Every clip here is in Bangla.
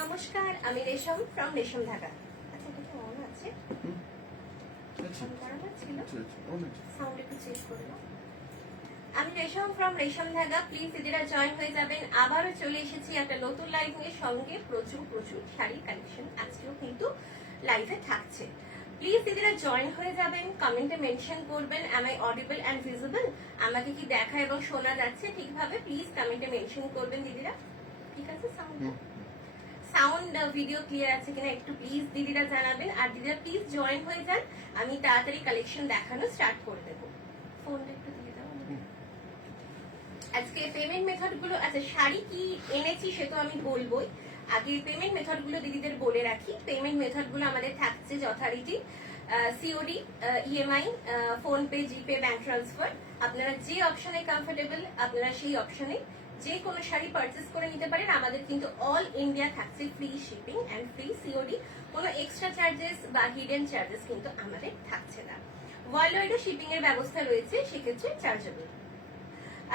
নমস্কার, আমি রেশম ফ্রম রেশম ঢাকা। আচ্ছা, এটা অন আছে? সাউন্ড একটু চেক করে নাও। আমি রেশম ফ্রম রেশম ঢাকা। প্লিজ এদিরা জয়েন হয়ে যাবেন। আবারও চলে এসেছি একটা নতুন লাইভ নিয়ে, সঙ্গে প্রচুর শাড়ির কালেকশন আজকেও কিন্তু লাইভে থাকছে। প্লিজ এদিরা জয়েন হয়ে যাবেন, কমেন্টে মেনশন করবেন am I audible and visible, আমাকে কি দেখা এবং শোনা যাচ্ছে ঠিকভাবে। প্লিজ কমেন্টে মেনশন করবেন দিদিরা। ঠিক আছে? সাউন্ড ভিডিও ক্লিয়ার আছে কিনা একটু প্লিজ দিদিরা জানাবেন। আর দিদিরা প্লিজ জয়েন হয়ে যান, আমি তাড়াতাড়ি কালেকশন দেখানো স্টার্ট করে দেবো। ফোনটা একটু দিয়ে দাও। আজকে পেমেন্ট মেথড গুলো, আচ্ছা শাড়ি কি এনেছি সে তো আমি বলবোই, আগে পেমেন্ট মেথড গুলো দিদিদের বলে রাখি। পেমেন্ট মেথড গুলো আমাদের থাকছে যথারীতি সিওডি, ইএমআই, ফোন পে, জিপে, ব্যাংক ট্রান্সফার। আপনারা যে অপশনে কমফোর্টেবল আপনারা সেই অপশনে যে কোনো শাড়ি পারচেস করে নিতে পারেন। আমাদের কিন্তু অল ইন্ডিয়া থাকছে free shipping and free COD, কোনো এক্সট্রা চার্জেস বা হিডেন চার্জেস কিন্তু আমাদের থাকছে না। ওয়ার্ল্ড ওয়াইডে শিপিং এর ব্যবস্থা রয়েছে, সেক্ষেত্রে চার্জেবল।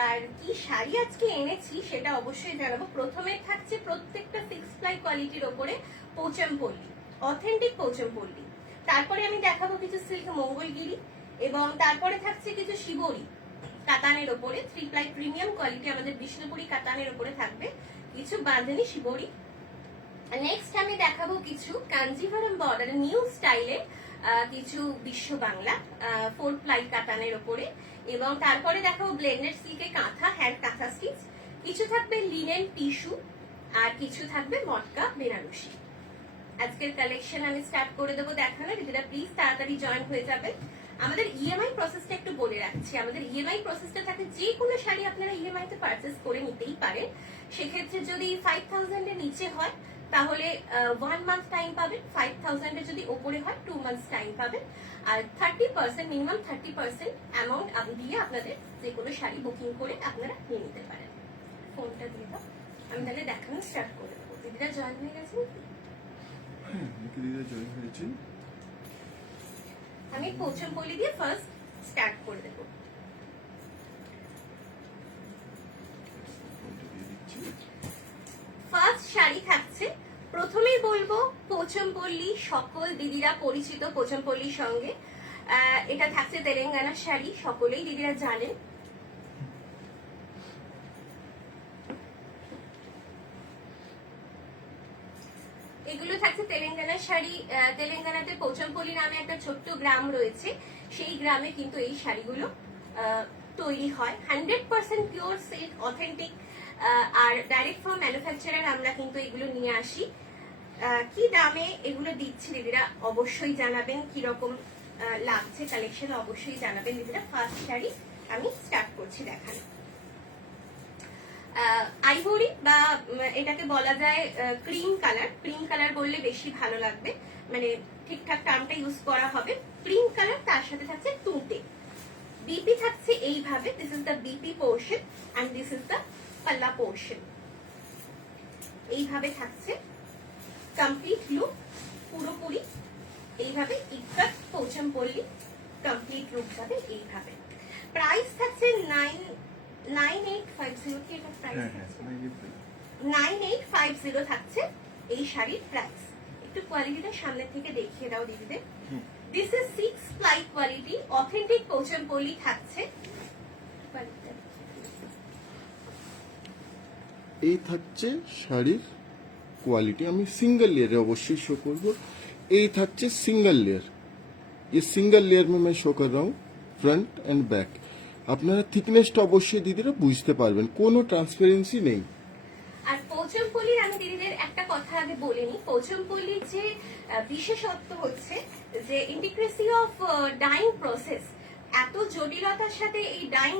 আর কি শাড়ি আজকে এনেছি সেটা অবশ্যই জানাবো। প্রথমে থাকছে প্রত্যেকটা 6 প্লাই কোয়ালিটির ওপরে পোচমপল্লী, অথেন্টিক পোচমপল্লী। তারপরে আমি দেখাবো কিছু সিল্ক মঙ্গলগিরি, এবং তারপরে থাকছে কিছু শিবরি কাতানের ওপরে 3 প্লাই প্রিমিয়াম কোয়ালিটি, আমাদের বিষ্ণুপুরি কাতানের ওপরে থাকবে কিছু বাঁধনি শিবরি। নেক্সট আমি দেখাবো কিছু কাঞ্জিভারম বর্ডার নিউ স্টাইলের কিছু বিশ্ব বাংলা 4 প্লাই কাতানের ওপরে, এবং তারপরে দেখাবো ব্লেন্ডেড সিল্কে কাঁথা, হ্যান্ড কাঁথা স্টিচ, কিছু থাকবে লিনেন টিস্যু, আর কিছু থাকবে মটকা বেনারসি। আজকের কালেকশন আমি স্টার্ট করে দেবো দেখানো। দিদিরা প্লিজ তাড়াতাড়ি জয়েন হয়ে যাবেন। আমাদের ইএমআই প্রসেসটা একটু বলে রাখছি। আমাদের ইএমআই প্রসেসটা থাকে, যে কোনো শাড়ি আপনারা ইএমআই তে পারচেস করে নিতেই পারেন। সেক্ষেত্রে যদি 5000 এর নিচে হয় তাহলে 1 মান্থ টাইম পাবেন, 5000 এর যদি ওপরে হয় 2 মান্থস টাইম পাবেন। আর 30% মিনিমাম 30% অ্যামাউন্ট দিয়ে আপনাদের যে কোনো শাড়ি বুকিং করে আপনারা নিয়ে নিতে পারেন। ফোনটা দিয়ে দাও, আমি তাহলে দেখানো স্টার্ট করে দেবো। দিদিরা জয়েন হয়ে গেছেন? আমি পোচমপল্লী দিয়ে ফার্স্ট স্টার্ট করে দেব। ফার্স্ট শাড়ি থাকছে, প্রথমেই বলবো পোচমপল্লী, সকল দিদিরা পরিচিত পোচমপল্লীর সঙ্গে। এটা থাকছে তেলেঙ্গানার শাড়ি, সকলেই দিদিরা জানেন। এগুলো থাকছে তেলেঙ্গানার শাড়ি। তেলেঙ্গানাতে পোচমপল্লী নামে একটা ছোট্ট গ্রাম রয়েছে, সেই গ্রামে কিন্তু এই শাড়িগুলো তৈরি হয়। 100% পিওর সিল্ক, অথেন্টিক, আর ডাইরেক্ট ফ্রম ম্যানুফ্যাকচারার আমরা কিন্তু এগুলো নিয়ে আসি। কি দামে এগুলো দিচ্ছি দিদিরা অবশ্যই জানাবেন, কিরকম লাগছে কালেকশন অবশ্যই জানাবেন দিদিরা। ফার্স্ট শাড়ি আমি স্টার্ট করছি দেখানো। আইভরি বা এটাকে বলা যায় ক্রিম কালার, ক্রিম কালার বললে বেশি ভালো লাগবে, মানে ঠিকঠাক টার্মটা ইউজ করা হবে। ক্রিম কালার, তার সাথে থাকছে তুঁতে। বিপি থাকছে এইভাবে, this is the BP portion and this is the পাল্লা পোর্শন। এইভাবে থাকছে কমপ্লিট লুক, পুরোপুরি এইভাবে ইক্কাত পোচমপল্লী কমপ্লিট লুক যাবে এইভাবে। প্রাইস থাকছে 9850। কি এটা প্রাইস? 9850 থাকছে এই শাড়ির প্রাইস। একটু কোয়ালিটিটা সামনে থেকে দেখিয়ে দাও দিদিদের। This is 6 ply quality, authentic Pochampally থাকছে। এই থাকছে শাড়ির কোয়ালিটি, আমি सिंगल लेयर अवश्य शो করব। এই থাকছে सिंगल लेयर, ये सिंगल लेयर में मैं शो कर रहा हूँ फ्रंट एंड बैक। আপনারা থিকনেসটা অবশ্যই দিদিরা বুঝতে পারবেন, কোনো ট্রান্সপারেন্সি নেই। আর পোচমপল্লীর আমি দিদিদের একটা কথা আগে বলে নিই। পোচমপল্লীর যে বিশেষত্ব হচ্ছে যে ইন্টিগ্রেসি অফ ডাইং প্রসেস, এত জটিলতার সাথে এই ডাইং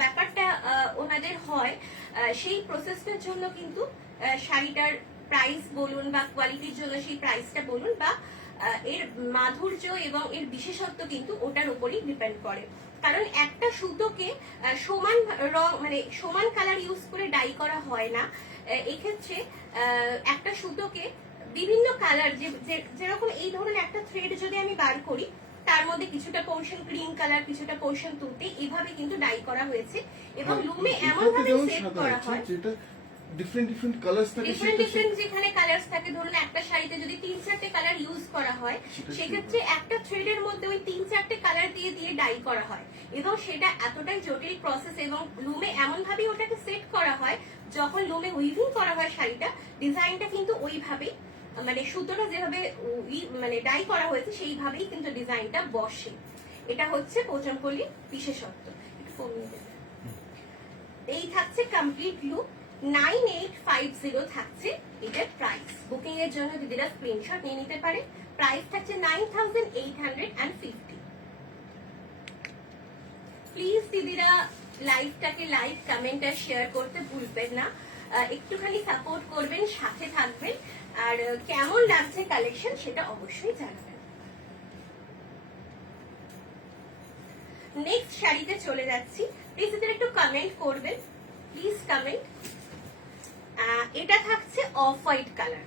ব্যাপারটা ওনাদের হয়, সেই প্রসেসটার জন্য কিন্তু শাড়িটার প্রাইস বলুন বা কোয়ালিটির জন্য সেই প্রাইসটা বলুন বা এর মাধুর্য এবং এর বিশেষত্ব কিন্তু ওটার উপরই ডিপেন্ড করে। কারণ একটা সুতোকে সমান রং মানে সমান কালার ইউজ করে ডাই করা হয় না। এক্ষেত্রে একটা সুতোকে বিভিন্ন কালার, যেরকম এই ধরুন একটা থ্রেড যদি আমি বার করি, তার মধ্যে কিছুটা পোর্শন ক্রিম কালার, কিছুটা পোর্শন তুঁতে, এইভাবে কিন্তু ডাই করা হয়েছে এবং লুমে এমন ভাবে সেট করা হয় ডিফারেন্ট ডিফারেন্ট কালার্স থাকে ডিফারেন্ট সেটা ডিফারেন্ট যেখানে কালার্স থাকে, ধরুন একটা শাড়িতে যদি 3-4টে কালার ইউজ করা হয়, সেটা সেক্ষেত্রে একটা থ্রেডের মধ্যে ওই 3-4টে কালার দিয়ে দিয়ে ডাই করা হয়, এবং সেটা এতটাই জটিল প্রসেস, এবং লুমে এমন ভাবেই ওটাকে সেট করা হয়, যখন লুমে উইভিং করা হয় শাড়িটা, ডিজাইনটা কিন্তু ওইভাবেই, মানে সুতোটা যেভাবে মানে ডাই করা হয়েছে সেইভাবেই কিন্তু ডিজাইনটা বসে। এটা হচ্ছে পোচমপল্লির বিশেষত্ব। একটু কমিয়ে দেবে। এই থাকছে কমপ্লিট লুক, 9850 থাকছে এটার প্রাইস। বুকিং এর জন্য দিদিরা স্ক্রিনশট নিয়ে নিতে পারে। প্রাইস থাকছে 9850। প্লিজ দিদিরা লাইভটাকে লাইক, কমেন্ট আর শেয়ার করতে ভুলবেন না, একটুখানি সাপোর্ট করবেন, সাথে থাকবেন, আর কেমন লাগছে কালেকশন সেটা অবশ্যই জানাবেন। নেক্সট শাড়িতে চলে যাচ্ছি, প্লিজ এদের একটু কমেন্ট করবেন, প্লিজ কমেন্ট। এটা থাকছে off white colour,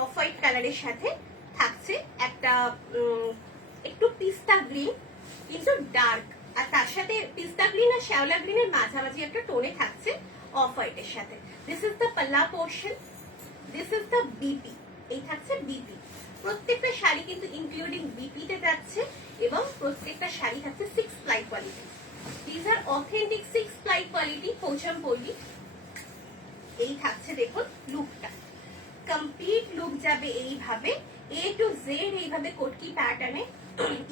off white কালারের সাথে থাকছে একটা একটু পিস্তা গ্রিন, কিন্তু ডার্ক, আর তার সাথে পিস্তা গ্রিন আর শ্যাওলা গ্রিনের মাঝামাঝি একটা টোনে থাকছে অফ হোয়াইটের সাথে। দিস ইজ দ্য পাল্লা portion, this is the BP. এই থাকছে বিপি। প্রত্যেকটা শাড়ি কিন্তু ইনক্লুডিং বিপিতে যাচ্ছে, এবং প্রত্যেকটা শাড়ি থাকছে 6 ply quality. This are authentic 6 ply quality Pochampally. এই থাকছে দেখুন লুকটা, কমপ্লিট লুক যাবে এইভাবে, A to Z এইভাবে কোটকি প্যাটার্নে,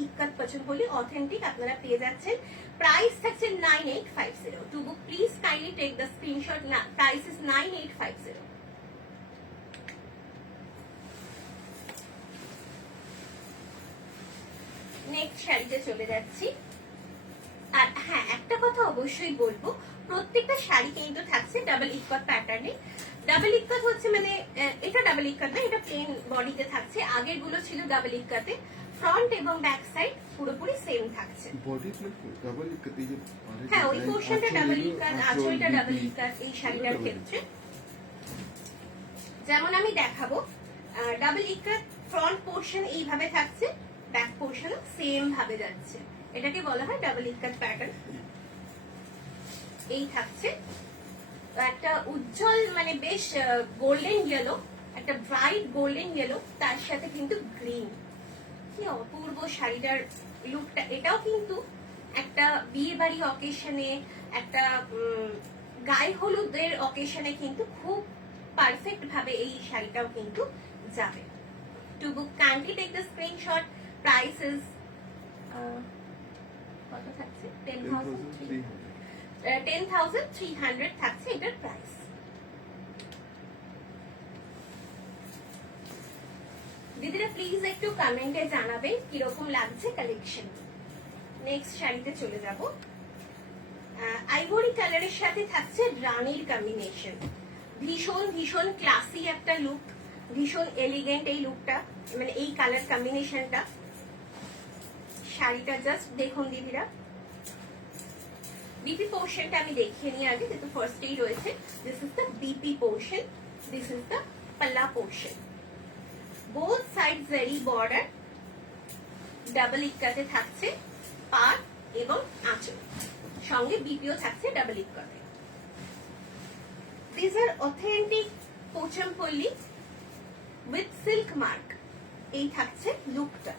ইক্কাত পোচমপল্লি অথেন্টিক আপনারা পেয়ে যাচ্ছেন। প্রাইস থাকছে 9850। To book please kindly take the screenshot, price is 9850। Next শাড়িতে চলে যাচ্ছি। আর হ্যাঁ, একটা কথা অবশ্যই বলবো, প্রত্যেকটা শাড়ি কিন্তু থাকছে ডাবল ইক্কত প্যাটার্নে। ডাবল ইক্কত হচ্ছে মানে এটা ডাবল ইক্কত না, এটা প্লেন বডিতে থাকছে। আগের গুলো ছিল ডাবল ইক্কতে, ফ্রন্ট এবং ব্যাক সাইড পুরোপুরি সেম থাকছে। বডি ডাবল ইকাতে যে হ্যাঁ, ওই পোর্শনটা ডাবল ইক্কত, আঁচলটা ডাবল ইক্কত এই শাড়িটার ক্ষেত্রে। যেমন আমি দেখাবো, ডাবল ইক্কত ফ্রন্ট পোর্শন এইভাবে থাকছে, ব্যাক পোর্শন সেম ভাবে যাচ্ছে, এটাকে বলা হয় ডাবল ইক্কত প্যাটার্ন। এই থাকছে একটা উজ্জ্বল মানে বেশ গোল্ডেন ইয়েলো, একটা ব্রাইট গোল্ডেন ইয়েলো, তার সাথে কিন্তু গ্রিন। কি অপূর্ব শাড়িটার লুকটা। এটাও কিন্তু একটা বিয়ে বাড়ি অকেশনে, একটা গায়ে হলুদের অকেশনে কিন্তু খুব পারফেক্ট ভাবে এই শাড়িটাও কিন্তু যাবে। To book kindly take the screenshot. Price is কত থাকছে? 10,300 থাকছে এটার প্রাইস। দিদিরা প্লিজ একটু কমেন্টে জানাবেন কিরকম লাগছে কালেকশন। নেক্সট শাড়িতে চলে যাব। আইভরি কালারের সাথে থাকছে রানীর কম্বিনেশন। ভীষণ ভীষণ ক্লাসি একটা লুক, ভীষণ এলিগেন্ট এই লুকটা, মানে এই কালার কম্বিনেশনটা। শাড়িটা জাস্ট দেখুন দিদিরা। বিপি পোর্শনটা আমি দেখিয়ে নিই আগে, যেহেতু ফার্স্টেই রয়েছে। This is the BP portion, this is the পাল্লা portion. Both side zari border, double ইক্কাতে থাকছে পাড় এবং আঁচল, সঙ্গে বিপিও থাকছে ডাবল ইক্কাতে। This are authentic Pochampally with silk mark. এই থাকছে লুকটা।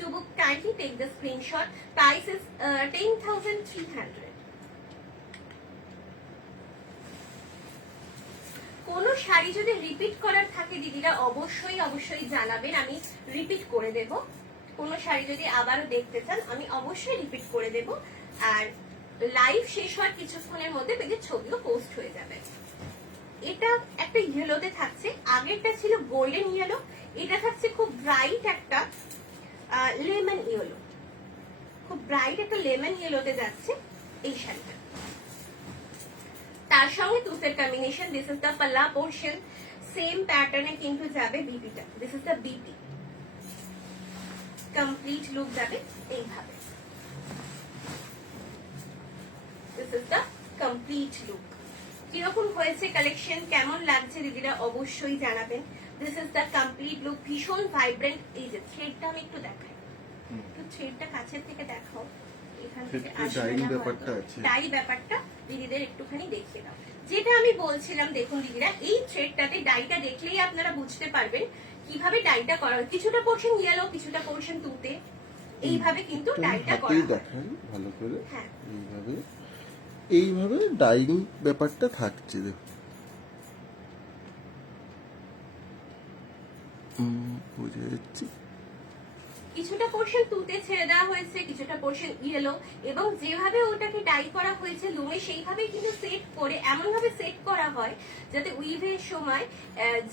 To book kindly take the screenshot. Price is 10,300. কোন শাড়ি যদি রিপিট করার থাকে দিদিরা অবশ্যই অবশ্যই জানাবেন, আমি রিপিট করে দেব। কোন শাড়ি যদি আবারও দেখতে চান আমি অবশ্যই রিপিট করে দেব। আর লাইভ শেষ হওয়ার কিছুক্ষণের মধ্যে পেজের ছবিও পোস্ট হয়ে যাবে। এটা একটা ইয়েলোতে থাকছে, আগেরটা ছিল গোল্ডেন ইয়েলো, এটা থাকছে খুব ব্রাইট একটা লেমন ইয়েলো, খুব ব্রাইট একটা লেমন ইয়েলোতে যাচ্ছে এই শাড়িটা। তার সঙ্গে তুসের কম্বিনেশন। দিস ইজ দ্য পাল্লা পোর্শন, সেম প্যাটার্নে কিন্তু যাবে বিপিটা। This is the BP. Complete look যাবে এইভাবে। This is the complete look. কিরকম হয়েছে কালেকশন, কেমন লাগছে দিদিরা অবশ্যই জানাবেন। This is the complete look. ভীষণ ভাইব্রেন্ট। এই যে থ্রেডটা আমি একটু দেখাই, একটু থ্রেডটা কাছের থেকে দেখাও, এখান থেকে আসবে না, ব্যাপারটা আছে, টাই ব্যাপারটা দিদিদের একটুখানি দেখিয়ে দাও। যেটা আমি বলছিলাম, দেখুন দিদিরা, এই থ্রেডটাতে ডাইটা দেখলেই আপনারা বুঝতে পারবেন কিভাবে ডাইটা করা হয়। কিছুটা পোর্শন ইয়েলো, কিছুটা পোর্শন তুতে, এইভাবে কিন্তু ডাইটা করা হাতেই হয়। দেখাই ভালো করে, হ্যাঁ। এইভাবে এইভাবে ডাইং ব্যাপারটা থাকছে। দেখো বুঝে যাচ্ছি। কিছুটা পোর্শন তুতে ছেড়ে দেওয়া হয়েছে, কিছুটা পোর্শন ইয়েলো, এবং যেভাবে ওটাকে ডাই করা হয়েছে লুমে, সেইভাবে কিন্তু সেট করে, এমন ভাবে সেট করা হয় যাতে উইভের সময়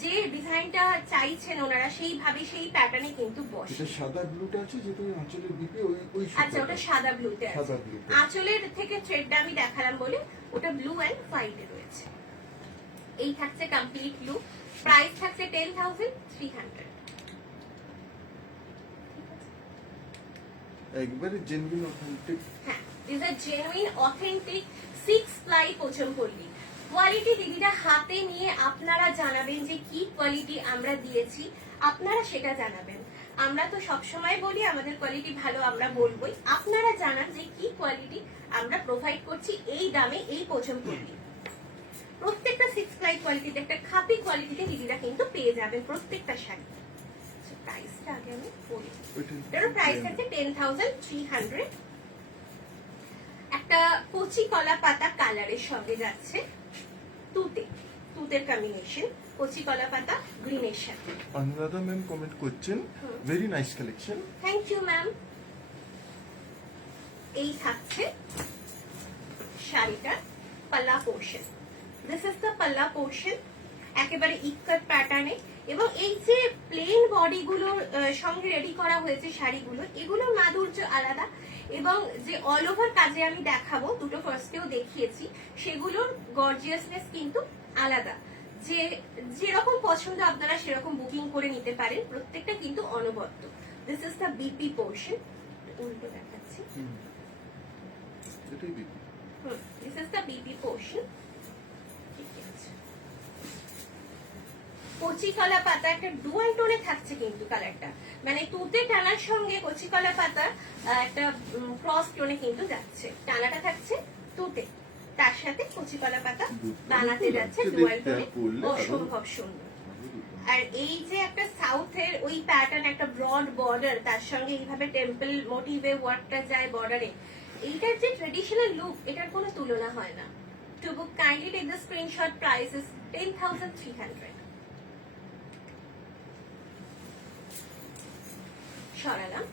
যে ডিজাইনটা চাইছেন ওনারা সেইভাবে সেই প্যাটার্নে কিন্তু বসে। এটা সাদা ব্লুটা আছে যেটা ওই আঁচলের দিকে, ওই আচ্ছা, ওটা সাদা ব্লুতে আছে। সাদা ব্লুতে। আঁচলের থেকে থ্রেডটা আমি দেখালাম বলে ওটা ব্লু এন্ড হোয়াইটে রয়েছে। এই থাকছে কমপ্লিট লুক। প্রাইস থাকছে 10,300। একবারে জেনুইন অথেন্টিক। হ্যাঁ, this are genuine authentic 6 ply Pochampally. Quality দিদিরা হাতে নিয়ে আপনারা জানাবেন যে কি কোয়ালিটি আমরা দিয়েছি, আপনারা সেটা জানাবেন। আমরা তো সবসময় বলি আমাদের কোয়ালিটি ভালো, আমরা বলবোই। আপনারা জানান যে কি কোয়ালিটি আমরা প্রোভাইড করছি এই দামে, এই পোচমপল্লী। প্রত্যেকটা 6 প্লাই কোয়ালিটিতে, একটা খাপি কোয়ালিটিতে দিদিরা কিন্তু পেয়ে যাবেন প্রত্যেকটা শাড়ি। প্রাইসটা আগে আমি বলি। এটার প্রাইস আছে 10,300। একটা কচি কলা পাতা কালারের সঙ্গে যাচ্ছে তুতের কম্বিনেশন, কচি কলা পাতা গ্রিনের সাথে। অনুরাধা ম্যাম কমেন্ট করছেন, very nice collection. Thank you ma'am. এই থাকছে শাড়িটার পাল্লা পোর্শন। দিস ইজ দ্য পাল্লা পোর্শন, একেবারে ইক্কাত প্যাটার্নে। এবং এই যে প্লেন বডি গুলোর সঙ্গে রেডি করা হয়েছে শাড়িগুলো, এগুলোর মাধুর্য আলাদা। এবং যে অল ওভার কাজে আমি দেখাবো, দুটো ফার্স্টেও দেখিয়েছি, সেগুলোর গর্জিয়াসনেস কিন্তু আলাদা। যে যেরকম পছন্দ আপনারা সেরকম বুকিং করে নিতে পারেন, প্রত্যেকটা কিন্তু অনবদ্য। This is the BP portion. উল্টো দেখাচ্ছি। এটাই BP. This is the BP portion. কচি কলা পাতা একটা ডুয়াল টোনে থাকছে কিন্তু কালারটা, মানে তুতে টানার সঙ্গে কচি কলা পাতা একটা ক্রস টোনে কিন্তু যাচ্ছে। টানাটা থাকছে তুতে, তার সাথে কচি কলা পাতা টানাতে যাচ্ছে ডুয়াল টোনে, অসম্ভব সুন্দর। আর এই যে একটা সাউথের ওই প্যাটার্ন, একটা ব্রড বর্ডার, তার সঙ্গে এইভাবে টেম্পল মোটিভে ওয়ার্কটা যায় বর্ডারে, এইটার যে ট্রেডিশনাল লুক, এটার কোনো তুলনা হয় না। To book kindly take the screenshot. Price is 10,300। সরালাম।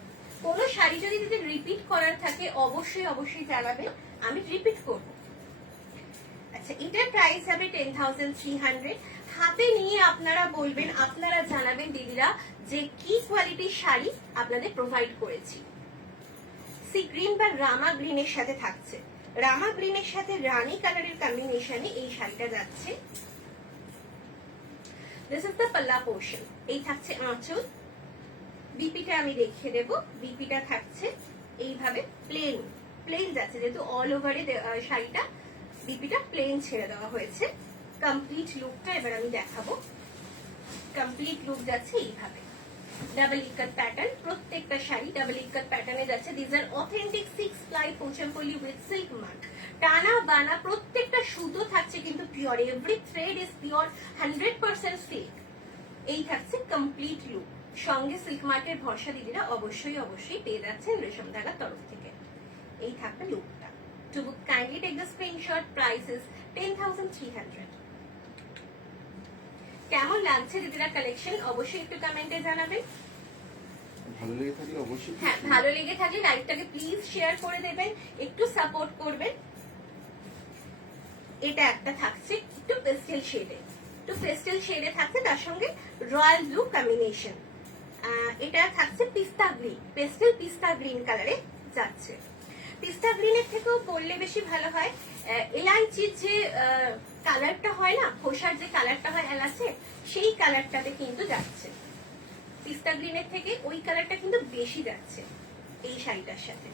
কোন শাড়ি যদি রিপিট করার থাকে অবশ্যই অবশ্যই জানাবেন, আমি রিপিট করব। আচ্ছা, এটার প্রাইস হবে 10,300। হাতে নিয়ে আপনারা বলবেন, আপনারা জানাবেন দিদিরা যে কি কোয়ালিটির শাড়ি আপনাদের প্রোভাইড করেছি। সি গ্রিন বা রামা গ্রিনের সাথে থাকছে, রামা গ্রিনের সাথে রানী কালারের কম্বিনেশনে এই শাড়িটা যাচ্ছে। দিস ইজ দ্য পাল্লা পোর্শন। এই থাকছে আঁচল। বিপিটা আমি দেখিয়ে দেব। বিপিটা থাকছে এইভাবে প্লেন প্লেন যাচ্ছে, যেহেতু অল ওভারে শাড়িটা বিপিটা প্লেন ছেড়ে দেওয়া হয়েছে। কমপ্লিট লুকটা এবার আমি দেখাবো। কমপ্লিট লুক যাচ্ছে এইভাবে, ডাবল ইক্কাত প্যাটার্ন। প্রত্যেকটা শাড়ি ডাবল ইক্কাত প্যাটার্নে যাচ্ছে। This are authentic 6 ply Pochampally with silk mark. টানা বানা প্রত্যেকটা সুতো থাকছে কিন্তু pure, every thread is pure, 100% silk. এই থাকছে কমপ্লিট লুক। সঙ্গে সিল্ক মার্কের ভরসা দিদিরা অবশ্যই অবশ্যই পেয়ে যাচ্ছেন রেশম ধাগার তরফ থেকে। এই থাকবে লুকটা। To book kindly take the screenshot. Price is 10,300। কেমন লাগছে দিদিরা কালেকশন অবশ্যই একটু কমেন্টে জানাবেন। ভালো লেগে থাকলে অবশ্যই, হ্যাঁ, ভালো লেগে থাকলে লাইভটাকে প্লিজ শেয়ার করে দেবেন, একটু সাপোর্ট করবেন। এটা একটা থাকছে একটু পেস্টেল শেডে, একটু পেস্টেল শেডে থাকছে, তার সঙ্গে রয়্যাল ব্লু কম্বিনেশন। এটা থাকছে পিস্তা গ্রিন, পেস্টেল পিস্তা গ্রিন কালারে যাচ্ছে। পিস্তা গ্রিনের থেকেও বললে বেশি ভালো হয়, এলাইচির যে কালারটা হয় না, খোসার যে কালারটা হয় এলাচে, সেই কালারটাতে কিন্তু যাচ্ছে। পিস্তা গ্রিনের থেকে ওই কালারটা কিন্তু বেশি যাচ্ছে এই শাড়িটার সাথে।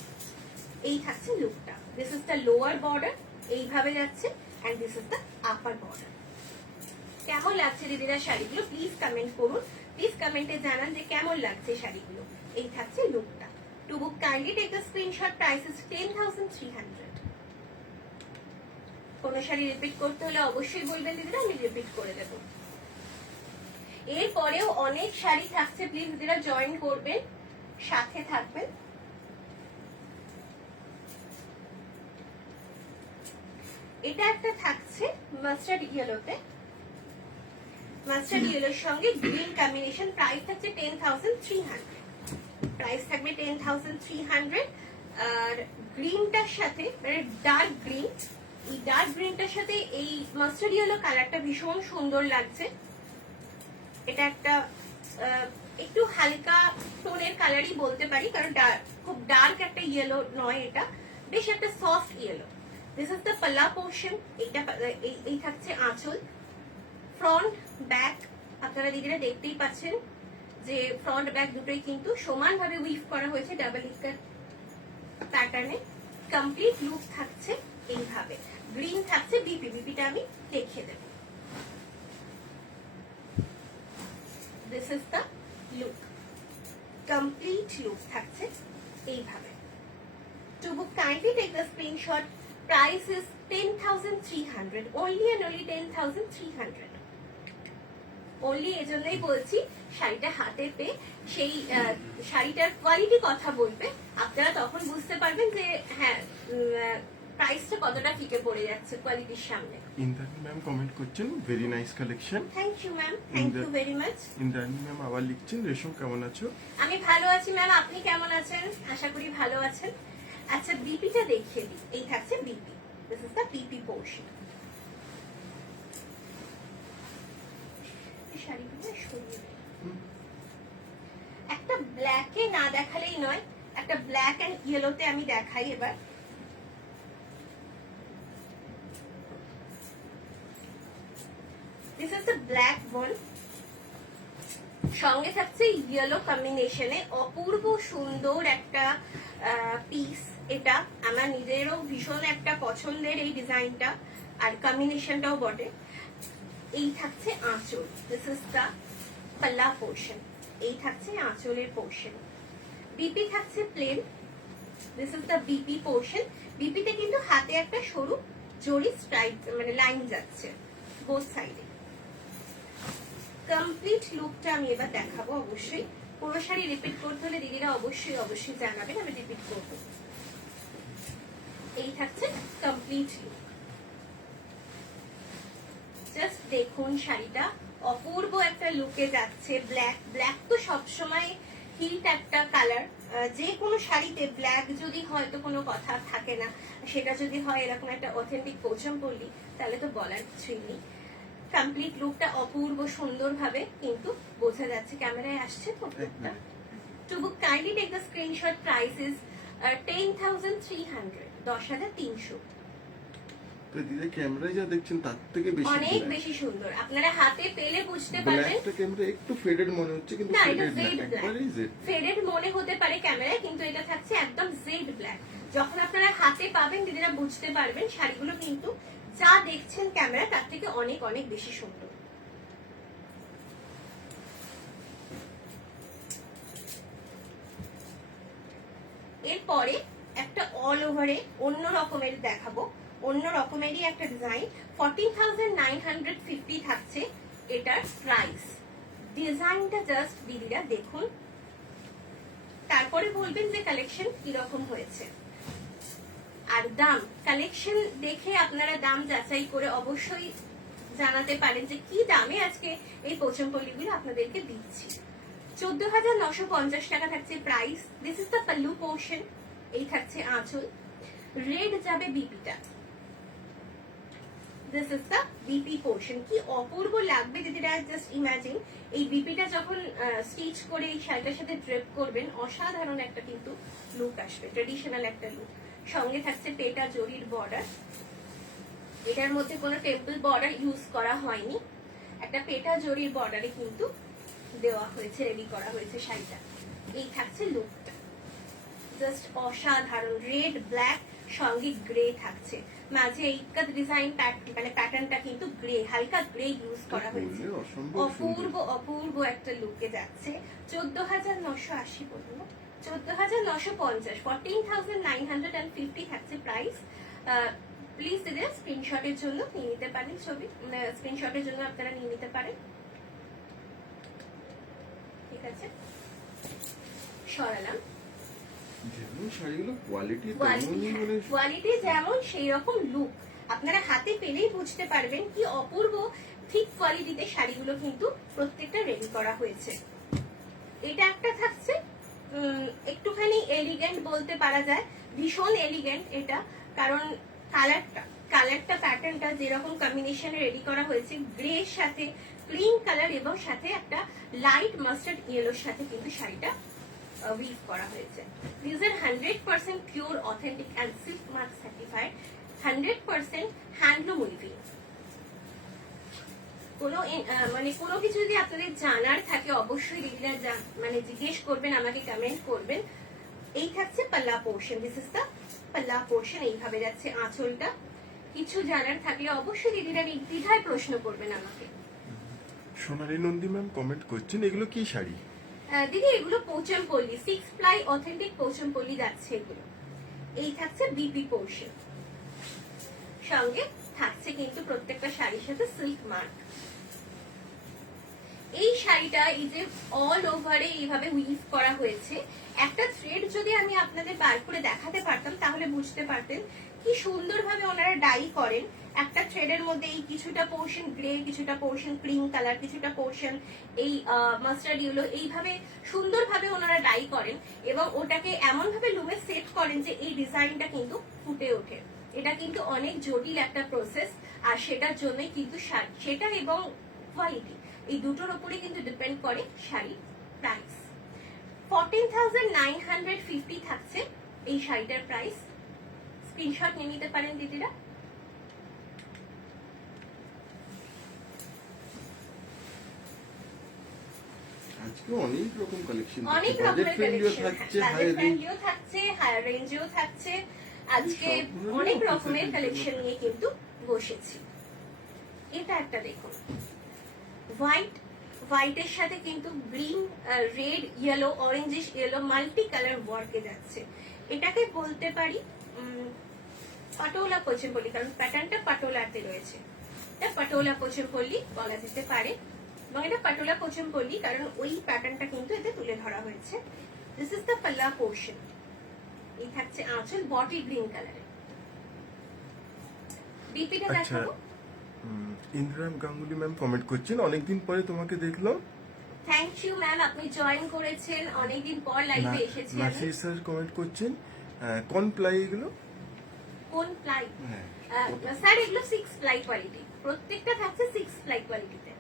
এই থাকছে লুকটা। This is the lower border, এইভাবে যাচ্ছে, and this is the upper border. কেমন লাগছে দিদিরা শাড়িগুলো প্লিজ কমেন্ট করুন, প্লিজ কমেন্টে জানান যে কেমন লাগছে শাড়িগুলো। এই থাকছে লুকটা। To book kindly take the screenshot. Price is 10,300। কোনো শাড়ি রিপিট করতে হলে অবশ্যই বলবেন দিদিরা, আমি রিপিট করে দেবো। এরপরেও অনেক শাড়ি থাকছে, প্লিজ দিদিরা জয়েন করবেন, সাথে থাকবেন। এটা একটা থাকছে মাস্টার্ড ইয়েলোতে, মাস্টার্ড ইয়েলোর সঙ্গে গ্রিন কম্বিনেশন, প্রাইস থাকছে 10,300, প্রাইস থাকবে 10,300। আর গ্রিনটার সাথে মানে ডার্ক গ্রিন, এই ডার্ক গ্রিনটার সাথে এই মাস্টার্ড ইয়েলো কালারটা ভীষণ সুন্দর লাগছে। এটা একটা একটু হালকা টোনের কালারই বলতে পারি, কারণ খুব ডার্ক একটা ইয়েলো নয়, এটা বেশ একটা soft yellow. This is the পাল্লা পোর্শন, এইটা এই থাকছে আঁচল। ফ্রন্ট ব্যাক আপনারা দিদিরা দেখতেই পাচ্ছেন যে ফ্রন্ট ব্যাক দুটোই কিন্তু সমানভাবে উইভ করা হয়েছে ডাবল ইকার প্যাটার্নে। কমপ্লিট লুক থাকছে এইভাবে। গ্রিন থাকছে বিপি, বিপিটা আমি দেখিয়ে দেব। This is the look, complete look থাকছে এইভাবে। To book kindly take the screenshot. Price is 10,300, only and only 10,300. Only এজন্যই বলছি শাড়িটা হাতে পেয়ে সেই শাড়িটার কোয়ালিটি কথা বলবে, আপনারা তখন বুঝতে পারবেন যে হ্যাঁ প্রাইসটা কতটা ফিকে পড়ে যাচ্ছে কোয়ালিটির সামনে। ইন্দ্রাণী ম্যাম কমেন্ট করছেন very nice collection. Thank you ma'am, thank you very much. Indrani ma'am আবার লিখছেন রেশম কেমন আছো? আমি ভালো আছি ম্যাম, আপনি কেমন আছেন? আশা করি ভালো আছেন। আচ্ছা বিপিটা দেখিয়ে দিই, এই থাকছে BP, this is the BP portion. একটা ব্ল্যাকে না দেখালেই নয়, একটা ব্ল্যাক এন্ড ইয়েলোতে আমি দেখাই এবার। This is the black one, সঙ্গে থাকছে ইয়েলো কম্বিনেশনে অপূর্ব সুন্দর একটা পিস। এটা আমার নিজেরও ভীষণ একটা পছন্দের এই ডিজাইনটা, আর কম্বিনেশনটাও বটে। এই থাকছে আঁচল, দিস ইজ দ্য পাল্লা পোর্শন, এই থাকছে আঁচলের পোর্শন। বিপি থাকছে plain, this is the BP portion. বিপিতে কিন্তু হাতে একটা সরু জরি স্ট্রাইপ মানে লাইন যাচ্ছে বোথ সাইডে। কমপ্লিট লুকটা আমি এবার দেখাবো। অবশ্যই পুরো শাড়ি রিপিট করতে হলে দিদিরা অবশ্যই অবশ্যই জানাবেন, আমি রিপিট করবো। এই থাকছে কমপ্লিট লুক, জাস্ট দেখুন শাড়িটা অপূর্ব একটা লুকে যাচ্ছে। ব্ল্যাক, ব্ল্যাক তো সবসময় হিট একটা কালার, যে কোনো শাড়িতে ব্ল্যাক যদি হয় তো কোনো কথা থাকে না, সেটা যদি হয় এরকম একটা অথেন্টিক পোচমপল্লী তাহলে তো বলার কিছুই নেই। কমপ্লিট লুকটা অপূর্ব সুন্দর ভাবে কিন্তু বোঝা যাচ্ছে। ক্যামেরায় আসছে তো লুকটা। To book kindly take the screenshot, price is 10,300, 10,300। তো দিদি ক্যামেরায় যা দেখছেন তার থেকে বেশি অনেক বেশি সুন্দর, আপনারা হাতে পেলে বুঝতে পারবেন। ব্ল্যাকটা ক্যামেরা একটু ফেডেড মনে হচ্ছে, কিন্তু না এটা ফেডেড জেড না, ব্ল্যাক। একবারেই জেড। ফেডেড মনে হতে পারে ক্যামেরায়, কিন্তু এটা থাকছে একদম জেড ব্ল্যাক। যখন আপনারা হাতে পাবেন দিদিরা বুঝতে পারবেন শাড়িগুলো কিন্তু যা দেখছেন ক্যামেরা তার থেকে অনেক অনেক বেশি সুন্দর। এরপরে একটা অল ওভারে অন্য রকমের দেখাবো, অন্য রকমেরই একটা ডিজাইন। 14,950 থাকছে এটার প্রাইস। ডিজাইনটা জাস্ট দিদিরা দেখুন, তারপরে বলবেন যে কালেকশন কিরকম হয়েছে। আর দাম, কালেকশন দেখে আপনারা দাম যাচাই করে অবশ্যই জানাতে পারেন যে কি দামে আজকে এই পোচমপল্লীগুলো আপনাদেরকে দিচ্ছি। 14,950 টাকা থাকছে price. This is the pallu portion, এই থাকছে আঁচল। রেড যাবে বিপিটা, this is the BP portion. কি অপূর্ব লাগবে দিদিরা, জাস্ট ইমাজিন এই বিপিটা যখন স্টিচ করে এই শাড়িটার সাথে ড্রেপ করবেন, অসাধারণ একটা কিন্তু লুক আসবে, ট্রেডিশনাল একটা লুক। সঙ্গে থাকছে পেটা জরির বর্ডার, এটার মধ্যে কোনো টেম্পল বর্ডার ইউজ করা হয়নি, একটা পেটা জরির বর্ডারে কিন্তু দেওয়া হয়েছে, রেডি করা হয়েছে শাড়িটা। এই থাকছে লুকটা, জাস্ট অসাধারণ। রেড ব্ল্যাক সঙ্গে গ্রে থাকছে, মাঝে এই ডিজাইন মানে প্যাটার্নটা কিন্তু গ্রে, হালকা গ্রে ইউজ করা হয়েছে। অপূর্ব অপূর্ব একটা লুকে যাচ্ছে। 14,980 বলবো, 14,950, 14,950 থাকছে প্রাইস। প্লিজ দিদি স্ক্রিনশটের জন্য নিয়ে নিতে পারেন, ছবি স্ক্রিনশটের জন্য আপনারা নিয়ে নিতে পারেন। ঠিক আছে, সরালাম। যেমন শাড়িগুলো কোয়ালিটি তেমনই মানে কোয়ালিটি যেমন সেই রকম লুক, আপনারা হাতে পেলেই বুঝতে পারবেন কি অপূর্ব ঠিক কোয়ালিটিতে শাড়িগুলো কিন্তু প্রত্যেকটা রেডি করা হয়েছে। এটা একটা থাকছে একটুখানি এলিগেন্ট বলতে পারা যায়, ভীষণ এলিগেন্ট এটা, কারণ কালারটা প্যাটার্নটা যেরকম কম্বিনেশনে রেডি করা হয়েছে, গ্রে এর সাথে ক্রিম কালার এবং সাথে একটা লাইট মাস্টার্ড ইয়েলোর সাথে কিন্তু শাড়িটা উইভ করা হয়েছে। This are 100% pure authentic and silk mark certified, 100% handloom weaving. কোনো কিছু যদি আপনাদের জানার থাকে অবশ্যই দিদিরা মানে জিজ্ঞেস করবেন, আমাকে কমেন্ট করবেন। এই থাকছে পাল্লা পোর্শন, দিস ইজ দ্য পাল্লা পোর্শন, এইভাবে যাচ্ছে আঁচলটা। কিছু জানার থাকলে অবশ্যই দিদিরা নির্দ্বিধায় প্রশ্ন করবেন আমাকে। সোনালী নন্দী ম্যাম কমেন্ট করছেন এগুলো কি শাড়ি? দিদি এগুলো পোচমপল্লি, 6 প্লাই অথেন্টিক পোচমপল্লি যাচ্ছে এগুলো। এই থাকছে বিপি পোর্শন, সঙ্গে থাকছে কিন্তু প্রত্যেকটা শাড়ির সাথে সিল্ক মার্ক। এই শাড়িটা এই যে অল ওভারে এইভাবে উইভ করা হয়েছে, একটা থ্রেড যদি আমি আপনাদের বার করে দেখাতে পারতাম তাহলে বুঝতে পারতেন কি সুন্দরভাবে ওনারা ডাই করেন। একটা থ্রেডের মধ্যে এই কিছুটা পোর্শন গ্রে, কিছুটা পোর্শন ক্রিম কালার, কিছুটা পোর্শন এই মাস্টার্ড ইয়েলো, এইভাবে সুন্দরভাবে ওনারা ডাই করেন এবং ওটাকে এমন ভাবে লুমে সেট করেন যে এই ডিজাইনটা কিন্তু ফুটে ওঠে। এটা কিন্তু অনেক জটিল একটা প্রসেস, আর সেটার জন্যই কিন্তু সেটা এবং কোয়ালিটি এই দুটোর উপরে কিন্তু ডিপেন্ড করে শাড়ির প্রাইস। 14,950 থাকছে এই শাড়িটার প্রাইস। স্ক্রিনশট নিয়ে নিতে পারেন দিদিরা। আজকে অনেক রকম কালেকশন, অনেক বাজেট রকমের ফ্রেন্ডলিও কালেকশন থাকছে, হাই বাজেট রেঞ্জ ফ্রেন্ডলিও থাকছে, হায়ার রেঞ্জেও থাকছে। আজকে অনেক রকমের কালেকশন নিয়ে কিন্তু বসেছি। এটা একটা দেখুন, হোয়াইটের সাথে কিন্তু green, red, yellow, orangish yellow multi colour ওয়ার্কে যাচ্ছে। এটাকে বলতে পারি পাটোলা পোচমপল্লি, কারণ প্যাটার্নটা পাটোলাতে রয়েছে। এটা পাটোলা পোচমপল্লি বলা যেতে পারে, এবং এটা পাটোলা পোচমপল্লি কারণ ওই প্যাটার্নটা কিন্তু এতে তুলে ধরা হয়েছে। দিস ইজ দ্য পাল্লা পোর্শন। এই থাকছে আঁচল বটি গ্রিন কালারে। বিপিটা দেখাবো। ইন্দ্রাম গাঙ্গুলি ম্যাম কমেন্ট করছেন অনেকদিন পরে তোমাকে দেখলাম। থ্যাংক ইউ ম্যাম, আপনি জয়েন করেছেন, অনেকদিন পর লাইভে এসেছি আমি। নাসির স্যার কমেন্ট করছেন কোন প্লাই এগুলো? কোন প্লাই? হ্যাঁ, স্যার এগুলো 6 প্লাই কোয়ালিটি, প্রত্যেকটা থাকছে 6 প্লাই কোয়ালিটিতে।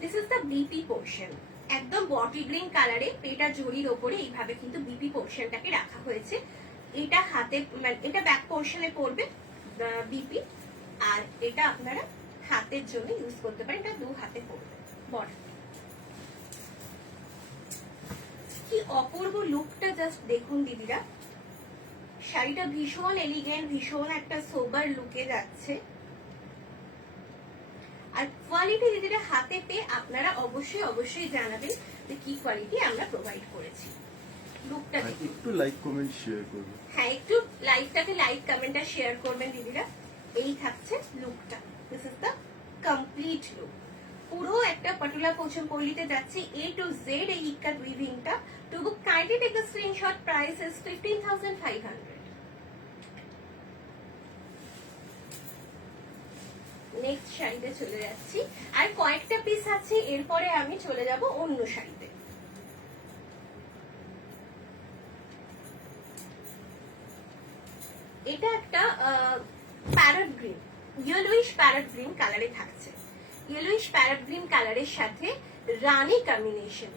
This is the BP portion, একদম বটি গ্রিন কালারে পেটা জরির ওপরে এইভাবে কিন্তু বিপি পোর্শনটাকে রাখা হয়েছে। এটা হাতে এটা ব্যাক পোর্শনে পড়বে বিপি, আর এটা আপনারা হাতের জন্য ইউজ করতে পারেন, এটা 2 হাতে পড়বে। বডি কি অপূর্ব লুকটা জাস্ট দেখুন দিদিরা। শাড়িটা ভীষণ এলিগেন্ট, ভীষণ একটা সোবার লুকে যাচ্ছে। আর কোয়ালিটি দিদিরা হাতে পেয়ে আপনারা অবশ্যই জানাবেন যে কি কোয়ালিটি আমরা প্রোভাইড করেছি। লুকটা একটু লাইক কমেন্ট শেয়ার করবেন। হ্যাঁ, একটু লাইক কমেন্টটা শেয়ার করবেন দিদিরা। এই থাকছে লুকটা, this is the complete look. পুরো একটা পাটোলা পোচমপল্লিতে যাচ্ছে A to Z এই ইক্কাত উইভিংটা। To book kindly take the screenshot, price is 15,500। Next শাড়িতে চলে যাচ্ছি, আর কয়েকটা পিস আছে, এরপরে আমি চলে যাব অন্য শাড়িতে। এটা একটা parrot green, yellowish parrot green কালারে থাকছে। ইয়েলোইশ প্যারট গ্রিন কালারের সাথে রানী কম্বিনেশন,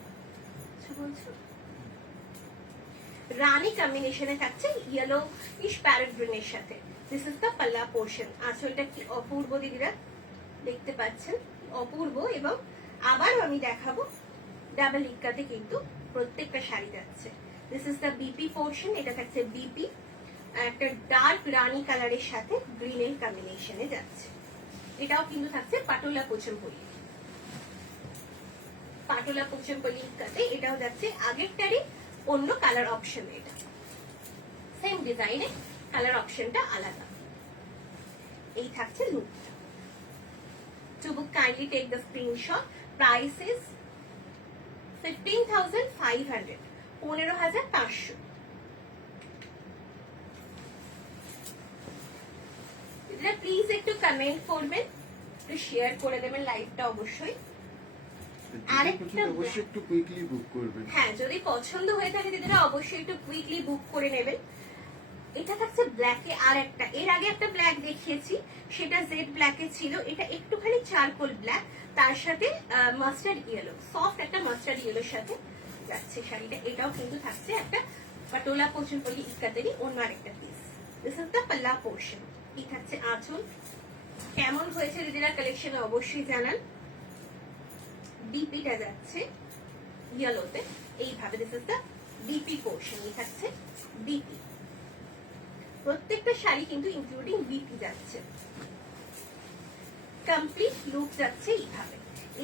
রানী কম্বিনেশনে থাকছে ইয়েলোইশ প্যারট গ্রিনের সাথে। দিস ইজ দ্য পাল্লা পোর্শন। আঁচলটা কি অপূর্ব দিদিরা, দেখতে পাচ্ছেন অপূর্ব। এবং আবারও আমি দেখাবো ডাবল ইক্কাতে কিন্তু প্রত্যেকটা শাড়ি যাচ্ছে। This is the BP portion, এটা থাকছে বিপি, একটা ডার্ক রানী কালারের সাথে গ্রিনের কম্বিনেশনে যাচ্ছে। এটাও কিন্তু থাকছে পাটোলা পোচমপল্লি, পাটোলা পোচমপল্লি ইক্কাতে। এটাও যাচ্ছে আগেরটারই অন্য কালার অপশন, এটা সেম ডিজাইনে কালার অপশনটা আলাদা। এই থাকছে look. To book, kindly take the screenshot. Price is 15,500, 15,500। Please একটু কমেন্ট করবেন, একটু শেয়ার করে দেবেন লাইভটা অবশ্যই। আরেকটা অবশ্যই একটু কুইকলি বুক করবেন। হ্যাঁ, যদি পছন্দ হয়ে থাকে দিদিরা অবশ্যই একটু কুইকলি বুক করে নেবেন। এটা থাকছে ব্ল্যাকে, আর একটা এর আগে একটা ব্ল্যাক দেখিয়েছি, সেটা জেড ব্ল্যাকে ছিল। এটা একটুখানি চারকোল ব্ল্যাক, তার সাথে মাস্টার্ড ইয়েলো, সফট একটা মাস্টার্ড ইয়েলোর সাথে যাচ্ছে শাড়িটা। এটাও কিন্তু থাকছে একটা পাটোলা পোচনপল্লী ইক্কাতেরই অন্য আরেকটা পিস। দিস ইজ দ্য পাল্লা পোর্শন। এই থাকছে আঁচল। কেমন হয়েছে দিদিরা কালেকশনে অবশ্যই জানান। বিপিটা যাচ্ছে ইয়েলোতে এইভাবে, this is the BP portion. এই থাকছে বিপি, প্রত্যেকটা শাড়ি কিন্তু ইনক্লুডিং বিপি যাচ্ছে। কমপ্লিট লুক যাচ্ছে এইভাবে,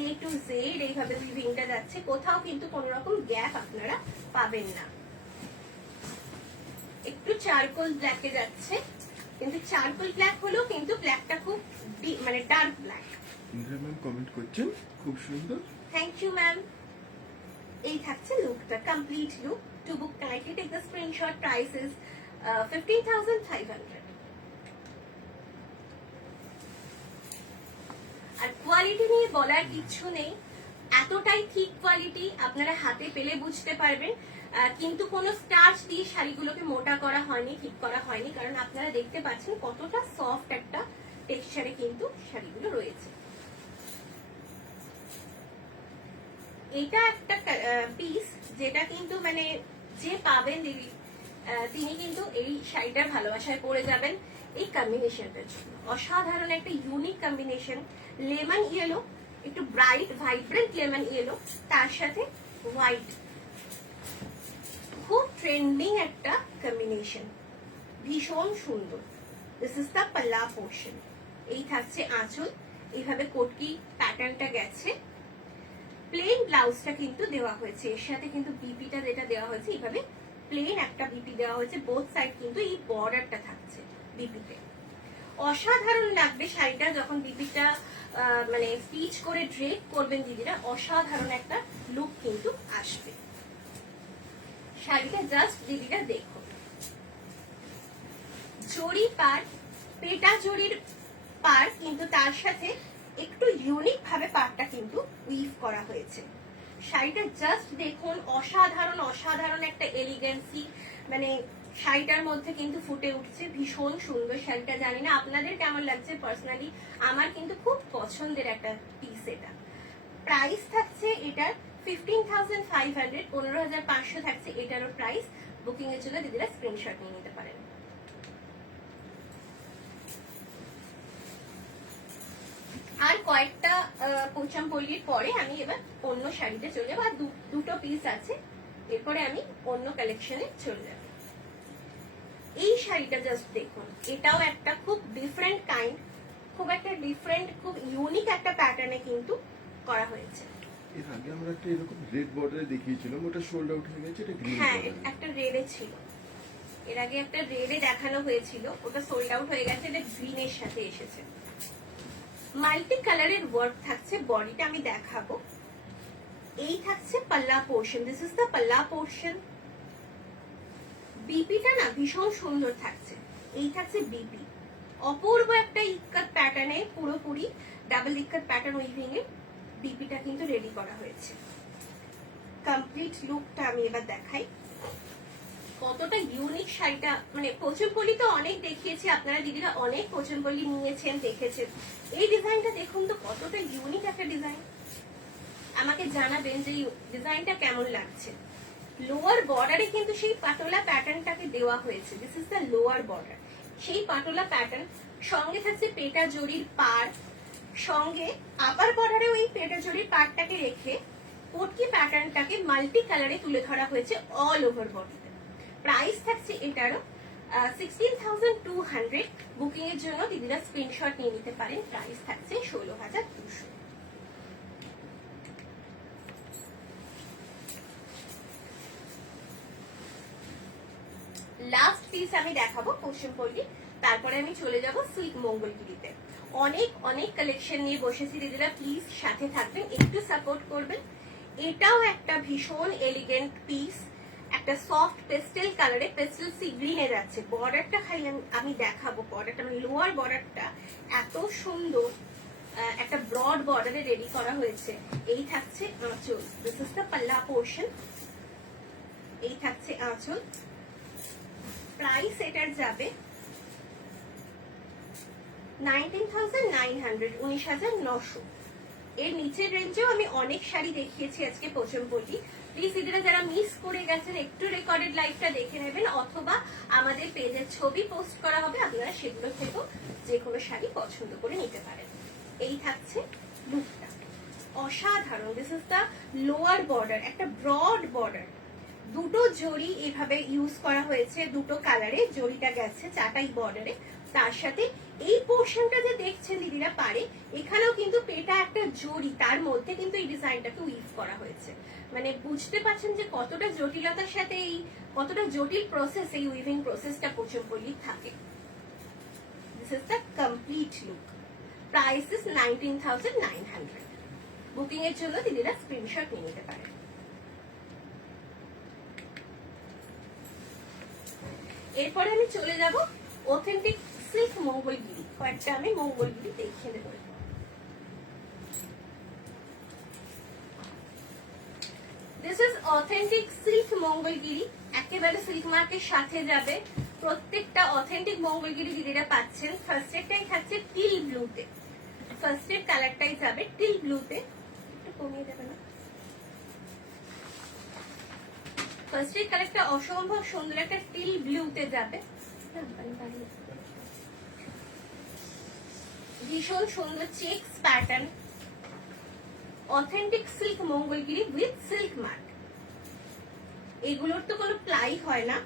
এ টু জেড এইভাবে উইভিংটা যাচ্ছে, কোথাও কিন্তু কোনো রকম গ্যাপ আপনারা পাবেন না। একটু চারকোল ব্ল্যাকে যাচ্ছে, কিন্তু চারকোল ব্ল্যাক হলেও কিন্তু ব্ল্যাকটা খুব মানে dark black. Indra ma'am comment করছেন, খুব সুন্দর। Thank you ma'am. এই থাকছে লুকটা, complete look. To book, kindly take the screenshot. Price is 15,500। আর কোয়ালিটি নিয়ে বলার কিছু নেই, এতটাই ঠিক কোয়ালিটি, আপনারা হাতে পেলে বুঝতে পারবেন। কিন্তু কোনো স্টার্চ দিয়ে শাড়িগুলোকে মোটা করা হয়নি, ঠিক করা হয়নি, কারণ আপনারা দেখতে পাচ্ছেন কতটা সফট একটা টেক্সচারে কিন্তু শাড়িগুলো রয়েছে। এটা একটা পিস যেটা কিন্তু মানে যে পাবেন দিদি তিনি কিন্তু এই শাড়িটার ভালোবাসায় পড়ে যাবেন। এই কম্বিনেশনটার জন্য অসাধারণ একটা ইউনিক কম্বিনেশন, লেমন ইয়েলো, একটু ব্রাইট ভাইব্রেন্ট লেমন ইয়েলো, তার সাথে হোয়াইট, খুব ট্রেন্ডিং একটা কম্বিনেশন, ভীষণ সুন্দর। দিস ইজ দ্য পাল্লা পোর্শন। এই থাকছে আঁচল, এইভাবে কোটকি প্যাটার্নটা গেছে। প্লেন ব্লাউজটা কিন্তু দেওয়া হয়েছে, এর সাথে কিন্তু বিপিটা যেটা দেওয়া হয়েছে এইভাবে প্লেন একটা বিপি দেওয়া হয়েছে, বোথ সাইড কিন্তু এই বর্ডারটা থাকছে বিপিতে। অসাধারণ লাগবে শাড়িটা যখন বিপিটা মানে স্টিচ করে ড্রেপ করবেন দিদিরা, অসাধারণ একটা লুক কিন্তু আসবে। শাড়িটা জাস্ট দিদিরা দেখো, জরি পার, পেটা জরির পার, কিন্তু তার সাথে একটু ইউনিক ভাবে পাড়টা কিন্তু উইভ করা হয়েছে। শাড়িটা জাস্ট দেখুন, অসাধারণ অসাধারণ একটা এলিগেন্সি মানে শাড়িটার মধ্যে কিন্তু ফুটে উঠছে। ভীষণ সুন্দর শাড়িটা, জানি না আপনাদের কেমন লাগছে, পার্সোনালি আমার কিন্তু খুব পছন্দের একটা পিস এটা। প্রাইস থাকছে এটার 15,500, 15,500 থাকছে এটারও প্রাইস। বুকিং এর জন্য দিদিরা স্ক্রিনশট নিয়ে নিতে পারেন। আর কয়েকটা পোচামপল্লির পরে আমি এবার অন্য শাড়িতে চলে যাবো, আর দুটো পিস আছে, এরপরে আমি অন্য কালেকশনে চলে যাব। এই শাড়িটা জাস্ট দেখুন, এটাও একটা খুব ডিফারেন্ট কাইন্ড, খুব একটা ডিফারেন্ট, খুব ইউনিক একটা প্যাটার্নে কিন্তু করা হয়েছে। এর আগে আমরা একটা এরকম রেড বর্ডারে দেখিয়েছিলাম, ওটা সোল্ড আউট হয়ে গেছে, এটা গ্রিন হ্যাঁ, বর্ডারে। একটা রেডে ছিল, এর আগে একটা রেডে দেখানো হয়েছিল, ওটা সোল্ড আউট হয়ে গেছে, এটা গ্রিনের সাথে এসেছে। মাল্টি কালারের ওয়ার্ক থাকছে, বডিটা আমি দেখাবো। এই থাকছে পাল্লা পোর্শন, দিস ইজ দ্য পাল্লা পোর্শন। বিপিটা না ভীষণ সুন্দর থাকছে, এই থাকছে বিপি, অপূর্ব একটা ইক্কাত প্যাটার্নে, পুরোপুরি ডাবল ইক্কাত প্যাটার্ন উইভিং এ বিপিটা কিন্তু রেডি করা হয়েছে। কমপ্লিট লুকটা আমি এবার দেখাই, কতটা ইউনিক শাড়িটা। মানে পোচনপল্লী তো অনেক দেখিয়েছি, আপনারা দিদিরা অনেক পোচনপল্লী নিয়েছেন, দেখেছেন। এই ডিজাইনটা দেখুন তো, কতটা ইউনিক একটা ডিজাইন। আমাকে জানাবেন যে ডিজাইনটা কেমন লাগছে। লোয়ার বর্ডারে কিন্তু সেই পাটোলা প্যাটার্নটাকে দেওয়া হয়েছে, this is the lower border. সেই পাটোলা প্যাটার্ন সঙ্গে থাকছে পেটা জরির পাড়, সঙ্গে আপার বর্ডারে ওই পেটা জরির পাড়টাকে রেখে কোটকি প্যাটার্নটাকে মাল্টি কালারে তুলে ধরা হয়েছে অল ওভার বডিতে। প্রাইস থাকছে এটারও 16,200। বুকিং এর জন্য দিদিরা স্ক্রিনশট নিয়ে নিতে পারেন। প্রাইস থাকছে 16,200। লাস্ট পিস আমি দেখাবো পোচনপল্লী, তারপরে আমি চলে যাব সিল্ক মঙ্গলগিরিতে। অনেক অনেক কালেকশন নিয়ে বসেছি দিদিরা, প্লিজ সাথে থাকবেন, একটু সাপোর্ট করবেন। এটাও একটা ভীষণ এলিগেন্ট পিস, একটা সফট পেস্টেল কালারে, পেস্টেল সি গ্রিনে যাচ্ছে। বর্ডারটা খালি আমি দেখাবো, বর্ডারটা মানে লোয়ার বর্ডারটা এত সুন্দর, একটা ব্রড বর্ডারে রেডি করা হয়েছে। এই থাকছে আঁচল, দিস ইজ দ্য পাল্লা পোর্শন। এই থাকছে আঁচল। প্রাইস এটার যাবে 19,900, 19,900। এর নিচের রেঞ্জেও আমি অনেক শাড়ি দেখিয়েছি আজকে পোচমপল্লি। প্লিজ এরা যারা মিস করে গেছেন একটু রেকর্ডেড লাইভটা দেখে নেবেন, অথবা আমাদের পেজের ছবি পোস্ট করা হবে, আপনারা সেগুলো থেকেও যে কোনো শাড়ি পছন্দ করে নিতে পারেন। এই থাকছে লুকটা, অসাধারণ। This is the lower border, একটা ব্রড বর্ডার, দুটো জড়ি এইভাবে ইউজ করা হয়েছে, দুটো কালারে জড়িটা গেছে চাটাই বর্ডারে। তার সাথে এই পোর্শনটা যে দেখছেন দিদিরা পারে, এখানেও কিন্তু পেটা একটা জড়ি, তার মধ্যে কিন্তু এই ডিজাইনটাকে উইভ করা হয়েছে। মানে বুঝতে পারছেন যে কতটা জটিলতার সাথে এই, কতটা জটিল প্রসেস এই উইভিং প্রসেসটা পোচমপল্লি থাকে। This is the complete look. Price is 19,900। Booking এর জন্য দিদিরা স্ক্রিনশট নিয়ে নিতে পারেন। এরপরে আমি চলে যাব অথেন্টিক সিল্ক মঙ্গলগিরি। কয়েকটা আমি মঙ্গলগিরি দেখিয়ে দেবো। This is authentic silk Mangalagiri, একেবারে সিল্ক মার্কের সাথে যাবে। প্রত্যেকটা অথেন্টিক মঙ্গলগিরি দিদিরা পাচ্ছেন। ফার্স্ট এরটাই থাকছে টিল ব্লুতে, ফার্স্ট এর কালারটাই যাবে টিল ব্লুতে। একটু কমিয়ে দেবে না? ফার্স্ট এর কালারটা অসম্ভব সুন্দর, একটা টিল ব্লুতে যাবে। ভীষণ সুন্দর checks pattern, authentic silk Mangalagiri with silk mark. এগুলোর তো কোনো প্লাই হয় না,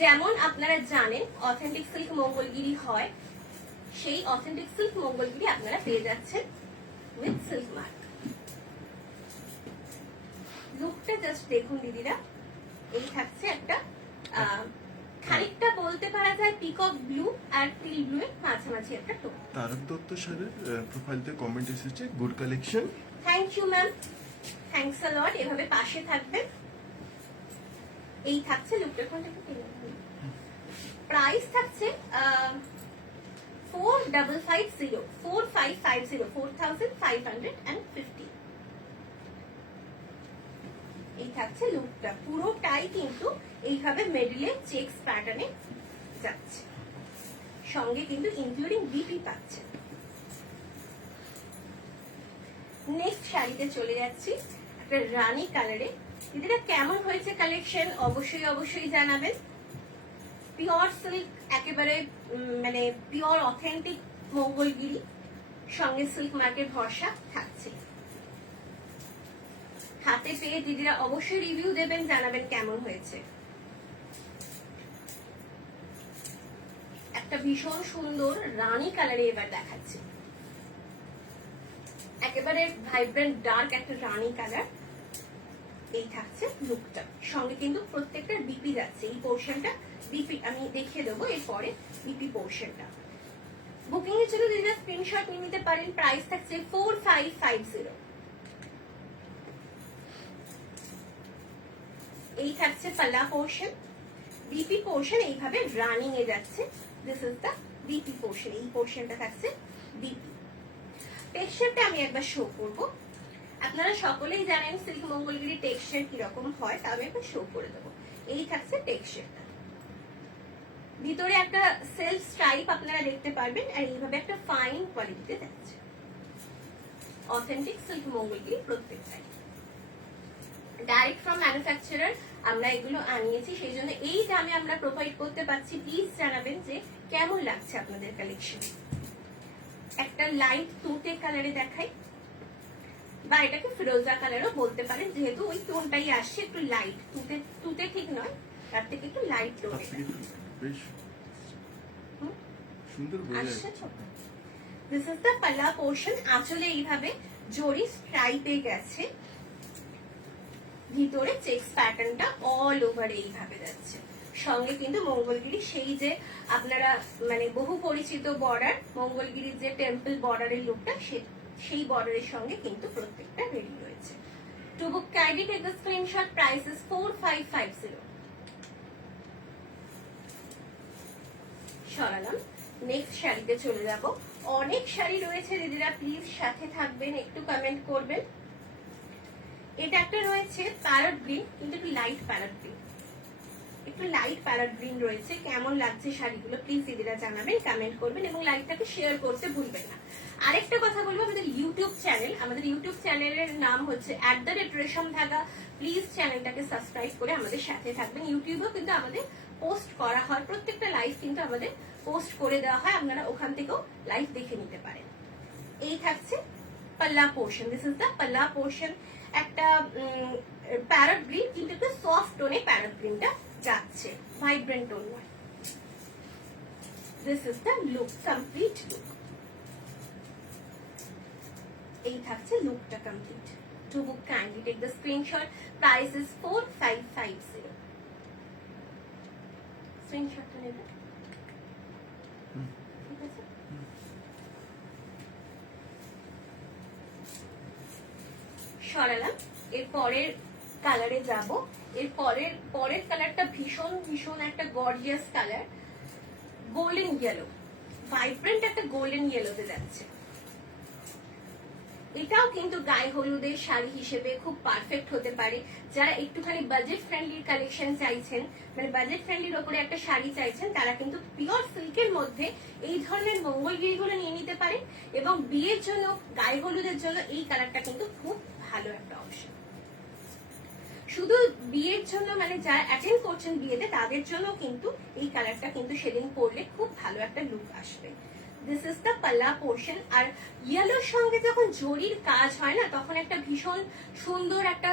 যেমন আপনারা জানেন অথেন্টিক সিল্ক মঙ্গলগিরি হয়, সেই অথেন্টিক সিল্ক মঙ্গলগিরি আপনারা পেয়ে যাচ্ছেন উইথ সিল্ক মার্ক। লুকটা জাস্ট দেখুন দিদিরা। এই থাকছে একটা খানিকটা বলতে পারা যায় পিকক ব্লু আর টিল ব্লু এর মাঝামাঝি একটা টোন। তারক দত্ত স্যারের প্রোফাইলতে কমেন্ট এসেছে good collection. Thank you ma'am, thanks a lot. এভাবে পাশে থাকবেন। এই থাকছে লুকটা। প্রাইস থাকছে 4,550, 4,550, 4,550। এই থাকছে লুকটা, পুরোটাই কিন্তু এইভাবে মিডলে চেকস প্যাটার্নে যাচ্ছে, সঙ্গে কিন্তু ইনক্লুডিং বিপি পাচ্ছে। নেক্সট শাড়িতে চলে যাচ্ছি, একটা রানী কালারে। দিদিরা কেমন হয়েছে কালেকশন অবশ্যই অবশ্যই জানাবেন। পিওর সিল্ক, একেবারে মানে পিওর অথেন্টিক মঙ্গলগিরি, সঙ্গে সিল্ক মার্কের ভরসা থাকছে। হাতে পেয়ে দিদিরা অবশ্যই রিভিউ দেবেন, জানাবেন কেমন হয়েছে। একটা ভীষণ সুন্দর রানী কালারে এবার দেখাচ্ছি, একেবারে ভাইব্রেন্ট ডার্ক একটা রানী কালার। এই থাকছে লুকটা, সঙ্গে কিন্তু প্রত্যেকটা বিপি যাচ্ছে। এই পোর্শনটা বিপি আমি দেখিয়ে দেবো এরপরে, বিপি পোর্শনটা। বুকিং এর জন্য দিদিরা স্ক্রিনশট নিয়ে নিতে পারেন। প্রাইস থাকছে 4,550। এই থাকছে পাল্লা পোর্শন, বিপি পোর্শন এইভাবে রানিং এ যাচ্ছে। This is the BP portion. এই পোর্শনটা থাকছে বিপি। টেক্সচারটা আমি একবার শো করব। আপনারা সকলেই জানেন সিল্ক মঙ্গলগিরি টেক্সচার কিরকম হয়, তা আমি একবার শো করে দেবো। এই থাকছে টেক্সচারটা, ভিতরে একটা সেলফ স্ট্রাইপ আপনারা দেখতে পারবেন, আর এইভাবে একটা ফাইন কোয়ালিটিতে যাচ্ছে। অথেন্টিক সিল্ক মঙ্গলগিরি প্রত্যেকটাই ডাইরেক্ট ফ্রম ম্যানুফ্যাকচারার আমরা এগুলো আনিয়েছি, সেই জন্য এই দামে আমরা প্রোভাইড করতে পারছি। প্লিজ জানাবেন যে কেমন লাগছে আপনাদের কালেকশন। একটা লাইট তুতে কালারে দেখাই, বা এটাকে ফিরোজা কালারও বলতে পারেন, যেহেতু ওই টোনটাই আসছে একটু লাইট। তুতে ঠিক নয়, তার থেকে একটু লাইট টোনে আসছে। দিস ইজ দ্য পাল্লা পোর্শন। আঁচলে এইভাবে জরি স্ট্রাইপে গেছে, ভিতরে চেকস প্যাটার্নটা অল ওভার এইভাবে যাচ্ছে। সঙ্গে কিন্তু মঙ্গলগিরি সেই যে আপনারা মানে বহু পরিচিত বর্ডার, মঙ্গলগিরির যে টেম্পল বর্ডারের লুকটা সেই বর্ডারের সঙ্গে কিন্তু প্রত্যেকটা রেডি রয়েছে। To book kindly take the screenshot, price is 4550। সরালাম, নেক্সট শাড়িতে চলে যাব। অনেক শাড়ি রয়েছে দিদিরা, প্লিজ সাথে থাকবেন, একটু কমেন্ট করবেন। এটা একটা রয়েছে প্যারট গ্রিন, কিন্তু একটু লাইট প্যারট গ্রিন, একটু লাইট প্যারট গ্রিন রয়েছে। কেমন লাগছে শাড়িগুলো প্লিজ দিদিরা জানাবেন, কমেন্ট করবেন এবং লাইকটাকে শেয়ার করতে ভুলবেন না। আরেকটা কথা বলবো, আমাদের ইউটিউব চ্যানেলের নাম হচ্ছে @রেশমধাগা। প্লিজ চ্যানেলটাকে সাবস্ক্রাইব করে আমাদের সাথে থাকবেন। ইউটিউবেও কিন্তু আমাদের পোস্ট করা হয়, প্রত্যেকটা লাইভ কিন্তু আমাদের পোস্ট করে দেওয়া হয়, আপনারা ওখান থেকেও লাইভ দেখে নিতে পারেন। এই থাকছে পাল্লা পোর্শন, দিস ইজ দ্য পাল্লা পোর্শন। একটা প্যারট গ্রিন, কিন্তু একটু সফট টোনে প্যারট গ্রিনটা যাচ্ছে, ভাইব্রেন্ট টোন নয়। This is the look, complete look. এই থাকছে লুকটা complete. To book kindly take the screenshot, price is 4550। স্ক্রিনশটটা নেবে, ঠিক আছে? সরালাম, এর পরের কালারে যাব। এর পরের কালারটা ভীষণ একটা gorgeous colour, golden yellow, vibrant একটা গোল্ডেন ইয়েলোতে যাচ্ছে। এটাও কিন্তু গায়ে হলুদের শাড়ি হিসেবে খুব পারফেক্ট হতে পারে। যারা একটুখানি বাজেট ফ্রেন্ডলি কালেকশন চাইছেন, মানে বাজেট ফ্রেন্ডলির ওপরে একটা শাড়ি চাইছেন, তারা কিন্তু পিওর সিল্কের মধ্যে এই ধরনের মঙ্গলগিরিগুলো নিয়ে নিতে পারেন। এবং বিয়ের জন্য, গায়ে হলুদের জন্য এই কালারটা কিন্তু খুব ভালো একটা অপশন। শুধু বিয়ের জন্য, মানে যারা অ্যাটেন্ড করছেন বিয়েতে, তাদের জন্য কিন্তু এই কালারটা কিন্তু সেদিন পরলে খুব ভালো একটা লুক আসবে। দিস ইজ দ্য পাল্লা পোর্শন। আর ইয়েলোর সঙ্গে যখন জরির কাজ হয় না, তখন একটা ভীষণ সুন্দর একটা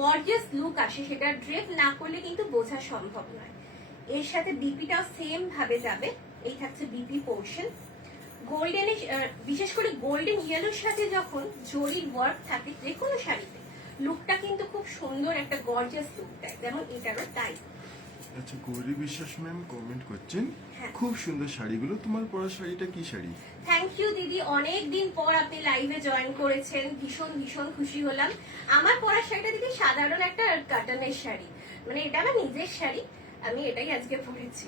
গর্জিয়াস লুক আসে, সেটা ড্রেপ না করলে কিন্তু বোঝা সম্ভব নয়। এর সাথে বিপিটাও সেম ভাবে যাবে। এই থাকছে বিপি পোর্শন। গোল্ডেন, বিশেষ করে গোল্ডেন ইয়েলোর সাথে যখন জরির ওয়ার্ক থাকে যে কোনো শাড়িতে, লুকটা কিন্তু খুব সুন্দর একটা গর্জিয়াস লুক দেয়, যেমন এটারও তাই। আচ্ছা, গৌরী বিশ্বাস ম্যাম কমেন্ট করছেন, হ্যাঁ। খুব সুন্দর শাড়িগুলো। তোমার পরা শাড়িটা কি শাড়ি? থ্যাংক ইউ দিদি, অনেক দিন পর আপনি লাইভে জয়েন করেছেন, ভীষণ খুশি হলাম। আমার পরা শাড়িটা দিদি সাধারণ একটা কাটানের শাড়ি, মানে এটা আমার নিজের শাড়ি, আমি এটাই আজকে পরেছি।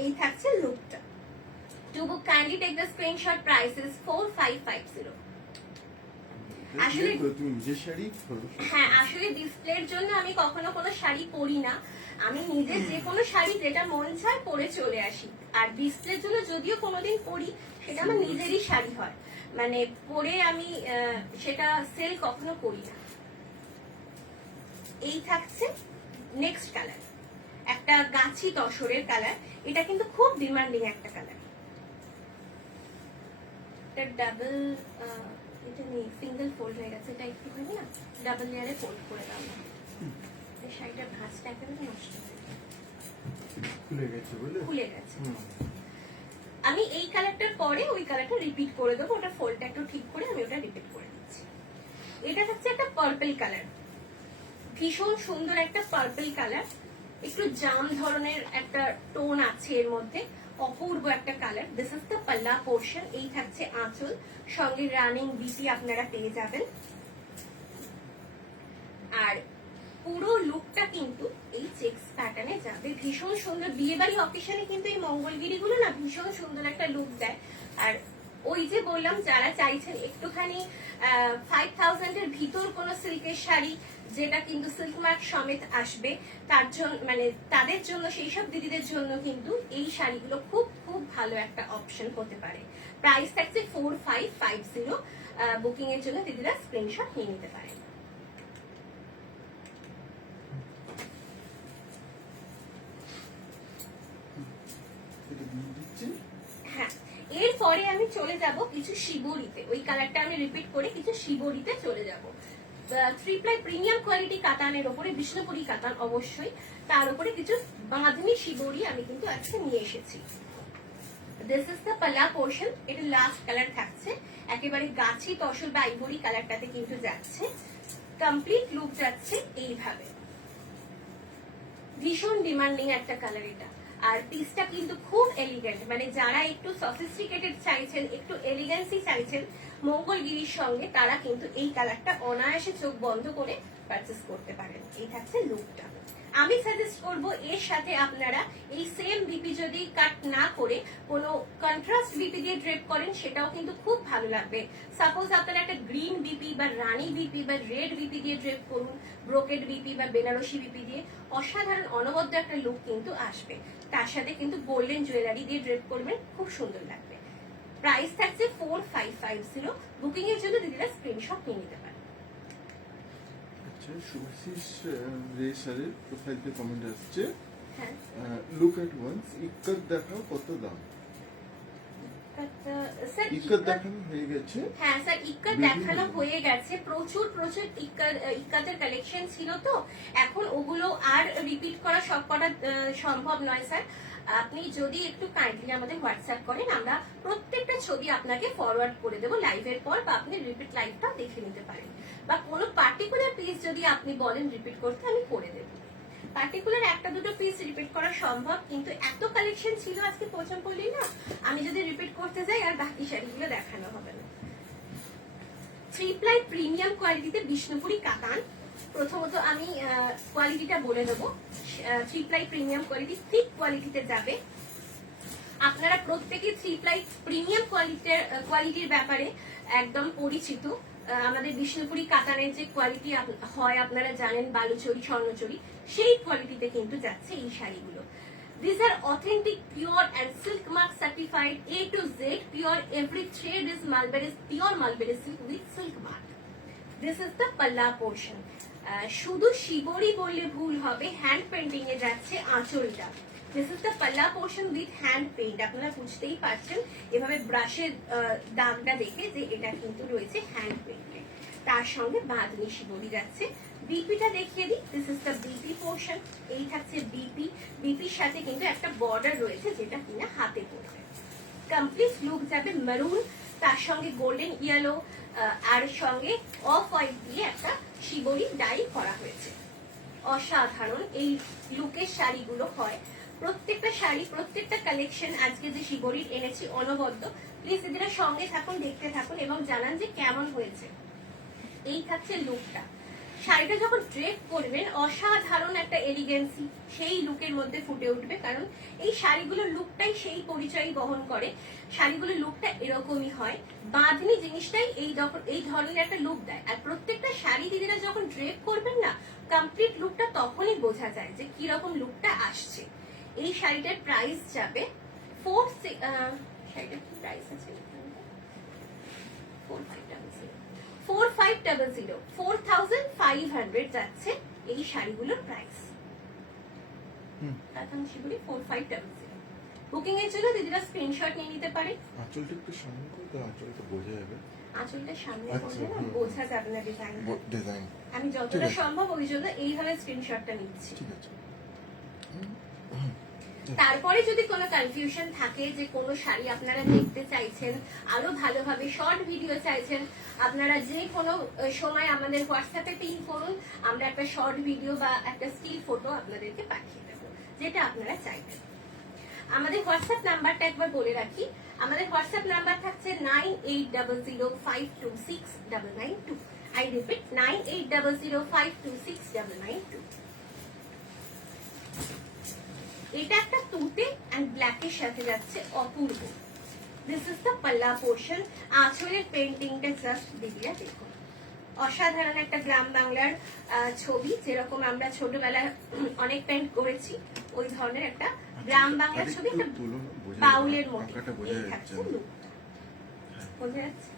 এই থাকছে লুকটা। To book kindly take the screenshot, price is 4550। আসলে তুমি নিজের শাড়ি পরো? হ্যাঁ, আসলে ডিসপ্লের জন্য আমি কখনো কোনো শাড়ি পরি না। আমি নিজের যে কোনো শাড়ি যেটা মন চায় পরে চলে আসি। আর ডিসপ্লের জন্য যদিও কোনোদিন পরি, সেটা আমার নিজেরই শাড়ি হয়, মানে পরে আমি সেটা সেল কখনো করি না। এই থাকছে নেক্সট কালার, একটা গাছি তসরের কালার। এটা কিন্তু খুব ডিমান্ডিং একটা কালার। এটা ডাবল, এটা নেই, সিঙ্গেল ফোল্ড হয়ে গেছে, এটা একটু হয় না, ডাবল লেয়ারে ফোল্ড করে দাও। এই শাড়িটার ভাঁজটা একেবারে নষ্ট হয়ে গেছে, খুলে গেছে। আমি এই কালারটার পরে ওই কালারটা রিপিট করে দেবো, ওটা ফোল্ডটা একটু ঠিক করে আমি ওটা রিপিট করে দিচ্ছি। এটা হচ্ছে একটা পার্পল কালার, ভীষণ সুন্দর একটা পার্পল কালার, একটু জাম ধরনের একটা টোন আছে এর মধ্যে, অপূর্ব একটা কালার। দিস ইজ দ্য পাল্লা পোর্শন। এই থাকছে আঁচল, সঙ্গে রানিং বিপি আপনারা পেয়ে যাবেন। আর পুরো লুকটা কিন্তু এই চেক্স প্যাটার্নে যাবে, ভীষণ সুন্দর। বিয়ে বাড়ি অকেশনে কিন্তু এই মঙ্গলগিরিগুলো না ভীষণ সুন্দর একটা লুক দেয়। আর ওই যে বললাম, যারা চাইছেন একটুখানি 5000 এর ভিতর কোনো সিল্কের শাড়ি, যেটা কিন্তু সিল্ক মার্ক সমেত আসবে, তার জন্য, মানে তাদের জন্য, সেই সব দিদিদের জন্য কিন্তু এই শাড়িগুলো খুব ভালো একটা অপশন হতে পারে। প্রাইস থাকছে 4550। বুকিং এর জন্য দিদিরা স্ক্রিনশট নিয়ে নিতে পারেন। হ্যাঁ, এরপরে আমি চলে যাব কিছু শিবরিতে, ওই কালারটা আমি রিপিট করে কিছু শিবরিতে চলে যাব। 3 প্লাই প্রিমিয়াম কোয়ালিটি কাতানের উপরে, বিষ্ণুপুরি কাতান অবশ্যই, তার উপরে কিছু বাঁধনি শিবরি আমি কিন্তু আজকে নিয়ে এসেছি। দিস ইজ দ্য পাল্লা পোর্শন। এটা লাস্ট কালার থাকছে, একেবারে গাছি তসর বা আইভরি কালারটাতে কিন্তু যাচ্ছে। কমপ্লিট লুক যাচ্ছে এইভাবে। ভীষণ ডিমান্ডিং একটা কালার এটা। আর পিসটা কিন্তু খুব এলিগেন্ট, মানে যারা একটু সফিস্টিকেটেড চাইছেন, একটু এলিগেন্সি চাইছেন মঙ্গলগিরির সঙ্গে, তারা কিন্তু এই কালারটা অনায়াসে চোখ বন্ধ করে পারচেস করতে পারেন। এই থাকছে লুকটা। আমি সাজেস্ট করব এর সাথে আপনারা এই সেম বিপি যদি কাট না করে কোনো কন্ট্রাস্ট বিপি দিয়ে ড্রেপ করেন, সেটাও কিন্তু খুব ভালো লাগবে। সাপোজ আপনারা একটা গ্রিন বিপি বা রানী বিপি বা রেড বিপি দিয়ে ড্রেপ করুন, ব্রোকেড বিপি বা বেনারসি বিপি দিয়ে, অসাধারণ অনবদ্য একটা লুক কিন্তু আসবে। তার সাথে কিন্তু গোল্ডেন জুয়েলারি দিয়ে ড্রেপ করবেন, খুব সুন্দর লাগবে। প্রাইস থাকছে 4550। বুকিং এর জন্য দিদিরা স্ক্রিনশট নিয়ে নিতে পারেন। আচ্ছা, শুভাশিস রে স্যারের প্রোফাইল থেকে কমেন্ট আসছে, হ্যাঁ, লুক এট ওয়ান্স, ইক্কত দেখাও কত দাম? স্যার ইক্কত দেখানো হয়ে গেছে। হ্যাঁ স্যার, ইক্কাত দেখানো হয়ে গেছে। প্রচুর প্রচুর ইক্কাতের কালেকশন ছিল, তো এখন ওগুলো আর রিপিট করা সবকটা সম্ভব নয় স্যার। আপনি যদি একটু কাইন্ডলি আমাদের হোয়াটসঅ্যাপ করেন, আমরা প্রত্যেকটা ছবি আপনাকে ফরওয়ার্ড করে দেবো লাইভের পর, বা আপনি রিপিট লাইভটা দেখে নিতে পারেন। বা কোনো পার্টিকুলার পিস যদি আপনি বলেন রিপিট করতে, আমি করে দেবো। পার্টিকুলার একটা দুটো পিস রিপিট করা সম্ভব, কিন্তু এত কালেকশন ছিল আজকে পৌঁছান করলেই না, আমি যদি রিপিট করতে যাই আর বাকি শাড়িগুলো দেখানো হবে না। 3 প্লাই প্রিমিয়াম কোয়ালিটিতে বিষ্ণুপুরি কাতান। প্রথমত আমি কোয়ালিটিটা বলে দেবো। 3 প্লাই প্রিমিয়াম কোয়ালিটি থিক কোয়ালিটিতে যাবে। আপনারা প্রত্যেকে 3 প্লাই প্রিমিয়াম কোয়ালিটির ব্যাপারে একদম পরিচিত। আমাদের বিষ্ণুপুরি কাতানের যে কোয়ালিটি হয় আপনারা জানেন, বালুচরি স্বর্ণচরি, সেই কোয়ালিটিতে কিন্তু যাচ্ছে এই শাড়িগুলো। These are authentic, pure and silk mark certified A to Z pure. Every thread is pure Mulberry silk with silk mark. This is the palla portion. শুধু শিবরি বললে ভুল হবে, হ্যান্ড পেন্টিং এ যাচ্ছে আঁচলটা। This is the palla portion with hand paint. আপনারা বুঝতেই পারছেন এভাবে ব্রাশের দাগটা দেখে যে এটা কিন্তু রয়েছে হ্যান্ড পেন্টে। তার সঙ্গে বাঁধনি শিবরি যাচ্ছে। বিপিটা দেখিয়ে দিই। This is the BP portion. এই থাকছে বিপি। বিপির সাথে কিন্তু একটা বর্ডার রয়েছে, যেটা কিনা হাতে পড়বে। কমপ্লিট লুক যাবে মেরুন, তার সঙ্গে গোল্ডেন ইয়েলো, আর সঙ্গে অফ হোয়াইট দিয়ে একটা শিবরি ডাই করা হয়েছে। অসাধারণ এই লুকের শাড়িগুলো হয়। প্রত্যেকটা শাড়ি, প্রত্যেকটা কালেকশন আজকে যে শিবরির এনেছি অনবদ্য। প্লিজ এদের সঙ্গে থাকুন, দেখতে থাকুন এবং জানান যে কেমন হয়েছে। এই থাকছে লুকটা। শাড়িটা যখন ড্রেপ করবেন, অসাধারণ একটা এলিগেন্সি সেই লুকের মধ্যে ফুটে উঠবে, কারণ এই শাড়িগুলোর লুকটাই সেই পরিচয় বহন করে। শাড়িগুলোর লুকটা এরকমই হয়। বাঁধনি জিনিসটাই এই ধরনের একটা লুক দেয়। আর প্রত্যেকটা শাড়ি দিদিরা যখন ড্রেপ করবেন না, কমপ্লিট লুকটা তখনই বোঝা যায় যে কিরকম লুকটা আসছে। এই শাড়িটার প্রাইস যাবে শাড়িটার কি প্রাইস আছে? 4500 4500 যাচ্ছে এই শাড়িগুলোর প্রাইস। কাতানশিবুরি 4500। বুকিং এর জন্য দিদিরা স্ক্রিনশট নিয়ে নিতে পারে। আঁচলটা একটু সামনে করে দাও, আঁচলটা বোঝা যাবে। আঁচলটা সামনে করলে না বোঝা যাবে না ডিজাইন। আমি যতটা সম্ভব ওই জন্য এইভাবে স্ক্রিনশটটা নিচ্ছি। ঠিক আছে। তারপরে যদি কোনো কনফিউশন থাকে যে কোনো শাড়ি আপনারা দেখতে চাইছেন, আরো ভালোভাবে শর্ট ভিডিও চাইছেন, আপনারা যে কোনো সময় আমাদের হোয়াটসঅ্যাপে পিং করুন, আমরা একটা শর্ট ভিডিও বা একটা স্টিল ফটো আপনাদেরকে পাঠিয়ে দেবো, যেটা আপনারা চাইবেন। আমাদের হোয়াটসঅ্যাপ নাম্বারটা একবার বলে রাখি। আমাদের হোয়াটসঅ্যাপ নাম্বার থাকছে 9800526992। I repeat 9800526992। এটা একটা তুতে এন্ড ব্ল্যাকের সাথে যাচ্ছে অপূর্ব। দিস ইজ দ্য পাল্লা পোর্শন। আঁচলের পেন্টিংটা জাস্ট দিদিরা দেখুন, অসাধারণ একটা গ্রাম বাংলার ছবি, যেরকম আমরা ছোটবেলায় অনেক পেন্ট করেছি, ওই ধরনের একটা গ্রাম বাংলার ছবি, একটা বাউলের মতো। এই থাকছে লুকটা, বোঝা যাচ্ছে?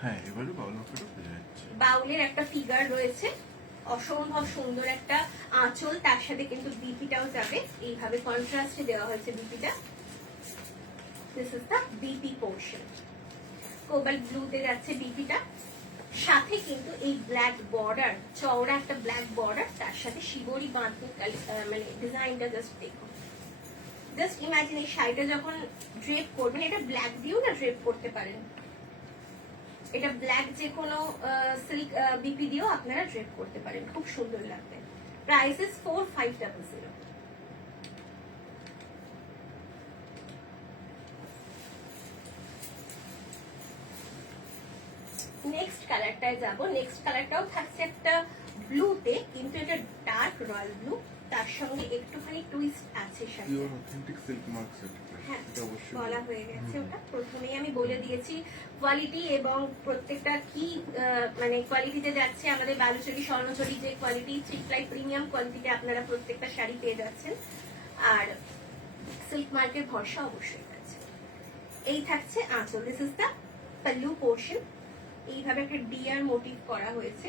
হ্যাঁ, এবারে বাউলটা বোঝা যাচ্ছে। বাউলের একটা ফিগার রয়েছে, অসম্ভব সুন্দর একটা আঁচল, তার সাথে কিন্তু বিপিটাও যাবে, এইভাবে কন্ট্রাস্টে দেওয়া হয়েছে বিপিটা। This is the BP portion. Cobalt ব্লুতে যাচ্ছে বিপিটা, সাথে কিন্তু এই ব্ল্যাক বর্ডার, চওড়া একটা ব্ল্যাক বর্ডার, তার সাথে শিবরি বাঁধনি মানে ডিজাইনটা জাস্ট দেখুন। জাস্ট ইমাজিন এই শাড়িটা যখন ড্রেপ করবেন, এটা ব্ল্যাক দিয়েও না ড্রেপ করতে পারেন, এটা ব্ল্যাক যে কোনো সিল্ক বিপি দিয়েও আপনারা ড্রেপ করতে পারেন, খুব সুন্দর লাগবে। Price is 4500। নেক্সট কালারটায় যাব। নেক্সট কালারটাও থাকছে একটা ব্লুতে, কিন্তু এটা ডার্ক রয়্যাল ব্লু, তার সঙ্গে একটুখানি টুইস্ট আছে সাথে। Pure authentic silk mark certified, হ্যাঁ, এটা অবশ্যই বলা হয়ে গেছে ওটা প্রথমেই আমি বলে দিয়েছি। কোয়ালিটি এবং প্রত্যেকটা কি মানে কোয়ালিটিতে যাচ্ছে, আমাদের বালুচরি স্বর্ণচরি যে কোয়ালিটি, চিকলাই প্রিমিয়াম কোয়ালিটিতে আপনারা প্রত্যেকটা শাড়ি পেয়ে যাচ্ছেন, আর সিল্ক মার্কের ভরসা অবশ্যই আছে। এই থাকছে আঁচল, this is the pallu portion. এইভাবে একটা ডিয়ার মোটিভ করা হয়েছে,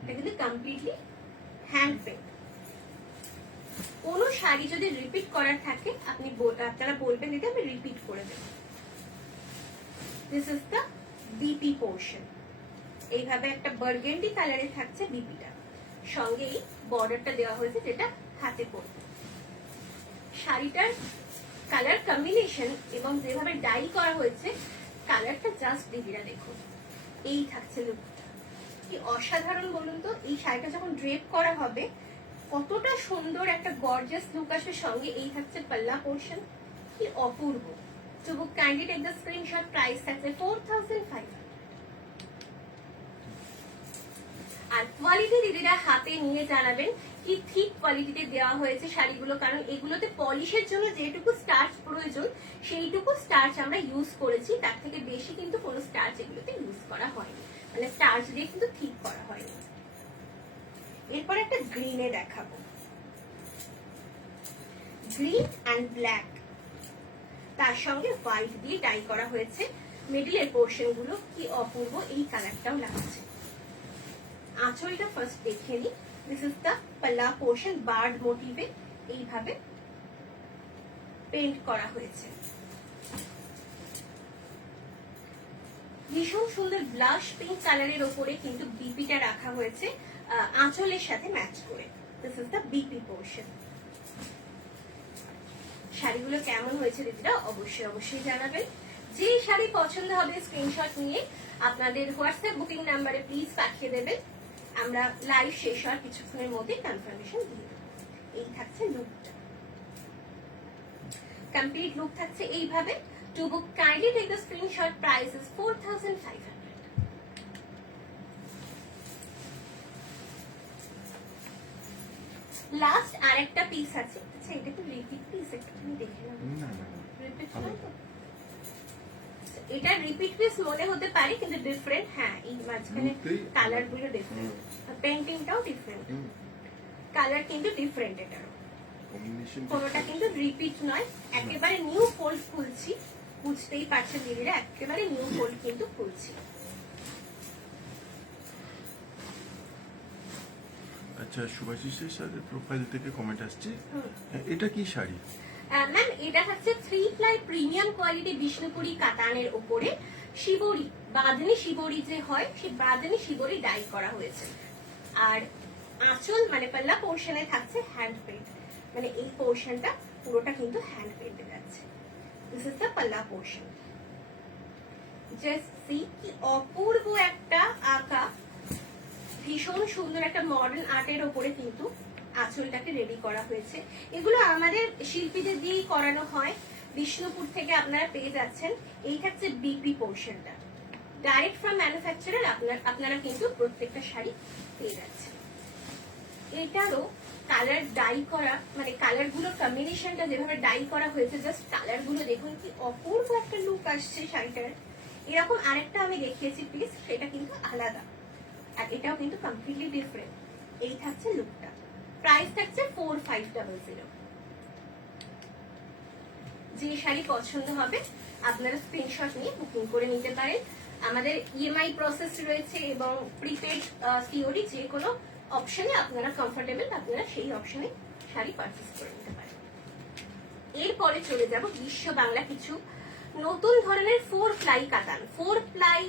এটা কিন্তু কমপ্লিটলি হ্যান্ড পেন্ট। কোনো শাড়ি যদি রিপিট করার থাকে আপনারা বলবেন, দিদি আমি রিপিট করে দেব। This is the BP portion. এইভাবে একটা বার্গেন্ডি কালারে থাকছে বিপিটা, সঙ্গে এই বর্ডারটা দেওয়া হয়েছে যেটা হাতে পড়বে। শাড়িটার কালার কম্বিনেশন এবং যেভাবে ডাই করা হয়েছে, কালারটা জাস্ট দিদিরা দেখুন। এই থাকছে লুকটা, কি অসাধারণ বলুন তো। এই শাড়িটা যখন ড্রেপ করা হবে কতটা সুন্দর একটা গর্জিয়াস লুক আসবে। সঙ্গে এই থাকছে পাল্লা পোর্শন, কি অপূর্ব। To book kindly take the screenshot. Price থাকছে 4500। আর কোয়ালিটি দিদিরা হাতে নিয়ে জানাবেন কি ঠিক কোয়ালিটিতে দেওয়া হয়েছে শাড়িগুলো, কারণ এগুলোতে পলিশের জন্য যেটুকু স্টার্চ প্রয়োজন সেইটুকু স্টার্চ আমরা ইউজ করেছি, তার থেকে বেশি কিন্তু কোনো স্টার্চ এগুলোতে ইউজ করা হয়নি, মানে স্টার্চ দিয়ে কিন্তু ঠিক করা হয়নি। এরপর একটা গ্রিনে দেখাবো, গ্রিন অ্যান্ড ব্ল্যাক, তার সঙ্গে হোয়াইট দিয়ে ডাই করা হয়েছে। মিডলের পোর্শন গুলো কি অপূর্ব, এই কালারটাও লাগছে। আঁচলটা ফার্স্ট দেখে নি। দিস ইজ দ্য পাল্লা পোর্শন, বার্ড মোটিভে এইভাবে পেইন্ট করা হয়েছে। ভীষণ সুন্দর ব্লাশ পিঙ্ক কালারের ওপরে কিন্তু বিপিটা রাখা হয়েছে আঁচলের সাথে ম্যাচ করে। This is the BP portion. শাড়িগুলো কেমন হয়েছে দিদিরা অবশ্যই জানাবেন। যে শাড়ি পছন্দ হবে স্ক্রিনশট নিয়ে আপনাদের হোয়াটসঅ্যাপ বুকিং নাম্বারে প্লিজ পাঠিয়ে দেবেন। আমরা লাইভ শেষ হওয়ার কিছুক্ষণের মধ্যে কনফার্মেশন দিয়ে দেবো। এই থাকছে লুকটা, কমপ্লিট লুক থাকছে এইভাবে। To book kindly take the screenshot. Price is 4500। Last আরেকটা পিস আছে। আচ্ছা, এটা কি রিপিট পিস? একটুখানি দেখে নাও। রিপিট নয় তো? এটা রিপিট পিস মনে হতে পারে, কিন্তু ডিফারেন্ট। হ্যাঁ, এই মাঝখানে কালার গুলো ডিফারেন্ট, পেন্টিংটাও ডিফারেন্ট, কালার কিন্তু ডিফারেন্ট। এটার কোনোটা কিন্তু রিপিট নয়, একেবারে নিউ ফোল্ড খুলছি, বুঝতেই পারছেন দিদিরা, একেবারে নিউ ফোল্ড কিন্তু খুলছি। আচ্ছা, সুভাষিসের সাথে প্রোফাইল থেকে কমেন্ট আসছে, এটা কি শাড়ি? ম্যাম, এটা হচ্ছে 3 প্লাই প্রিমিয়াম কোয়ালিটি বিষ্ণুপুরি কাতানের উপরে শিবরি, বাঁধনি শিবরি যে হয়, সেই বাঁধনি শিবরি ডাই করা হয়েছে। আর আঁচল মানে পাল্লা পোর্শনে থাকছে হ্যান্ড পেইন্ট, মানে এই পোর্শনটা পুরোটা কিন্তু হ্যান্ড পেইন্টে যাচ্ছে। দিস ইজ দ্য পাল্লা পোর্শন। জাস্ট সি কি অপূর্ব একটা আঁকা, ভীষণ সুন্দর একটা মডার্ন আর্টের ওপরে কিন্তু আঁচলটাকে রেডি করা হয়েছে। এগুলো আমাদের শিল্পীদের দিয়েই করানো হয়, বিষ্ণুপুর থেকে আপনারা পেয়ে যাচ্ছেন। এই থাকছে বিপি পোর্শনটা, ডাইরেক্ট ফ্রম ম্যানুফ্যাকচারার আপনারা কিন্তু প্রত্যেকটা শাড়ি পেয়ে যাচ্ছেন। এটারও কালার ডাই করা, মানে কালার গুলো কম্বিনেশনটা যেভাবে ডাই করা হয়েছে, জাস্ট কালার গুলো দেখুন কি অপূর্ব একটা লুক আসছে শাড়িটার। এরকম আরেকটা আমি দেখিয়েছি পিস, সেটা কিন্তু আলাদা, আর এটাও কিন্তু কমপ্লিটলি ডিফারেন্ট। এই থাকছে লুকটা। প্রাইস থাকছে 4500। যে শাড়ি পছন্দ হবে আপনারা স্ক্রিনশট নিয়ে বুকিং করে নিতে পারেন। আমাদের ইএমআই প্রসেস রয়েছে এবং প্রিপেড সিওডি, যে কোনো অপশনে আপনারা কমফোর্টেবল, আপনারা সেই অপশনে শাড়ি পারচেস করে নিতে পারেন। এরপরে চলে যাব বিশ্ব বাংলা কিছু নতুন ধরনের 4 প্লাই কাতান। 4 প্লাই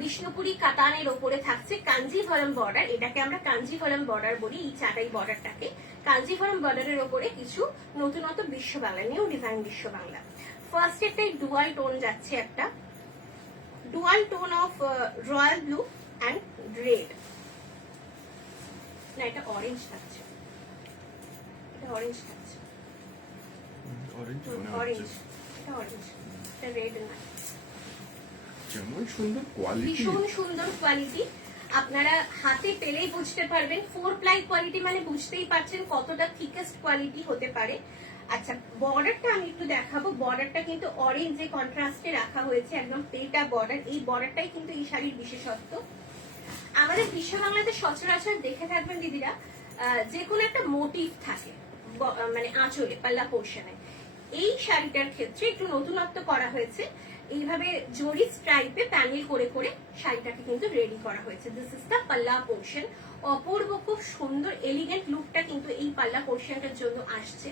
বিষ্ণুপুরি কাতানের ওপরে থাকছে কাঞ্জিভরম বর্ডার, এটাকে আমরা কাঞ্জিভরম বর্ডার বলি, এই চাটাই বর্ডারটাকে। কাঞ্জিভরম বর্ডারের ওপরে কিছু নতুনত্ব বিশ্ব বাংলা, নিউ ডিজাইন বিশ্ব বাংলা। ফার্স্ট একটাই ডুয়াল টোন যাচ্ছে, একটা dual tone of royal blue and red, না এটা অরেঞ্জ থাকছে, এটা অরেঞ্জ থাকছে, অরেঞ্জ, এটা অরেঞ্জ, এটা রেড না। যেমন সুন্দর কোয়ালিটি, ভীষণ সুন্দর কোয়ালিটি। আপনারা হাতে পেলেই বুঝতে পারবেন। 4 প্লাই কোয়ালিটি মানে বুঝতেই পারছেন কতটা থিকেস্ট কোয়ালিটি হতে পারে। আচ্ছা, বর্ডারটা আমি একটু দেখাবো। বর্ডারটা কিন্তু অরেঞ্জ যে কন্ট্রাস্টে রাখা হয়েছে, একদম পেটা বর্ডার। এই বর্ডারটাই কিন্তু এই শাড়ির বিশেষত্ব। আমাদের বিশ্ব বাংলাতে সচরাচর দেখে থাকবেন দিদিরা, যে কোনো একটা মোটিভ থাকে মানে আঁচলে, পাল্লা পোর্শনে। এই শাড়িটার ক্ষেত্রে একটু নতুনত্ব করা হয়েছে। এইভাবে জরি স্ট্রাইপে প্যানেল করে করে শাড়িটাকে কিন্তু রেডি করা হয়েছে। দিস ইজ দ্য পাল্লা পোর্শন। অপূর্ব, খুব সুন্দর এলিগেন্ট লুকটা কিন্তু এই পাল্লা পোর্শনটার জন্য আসছে।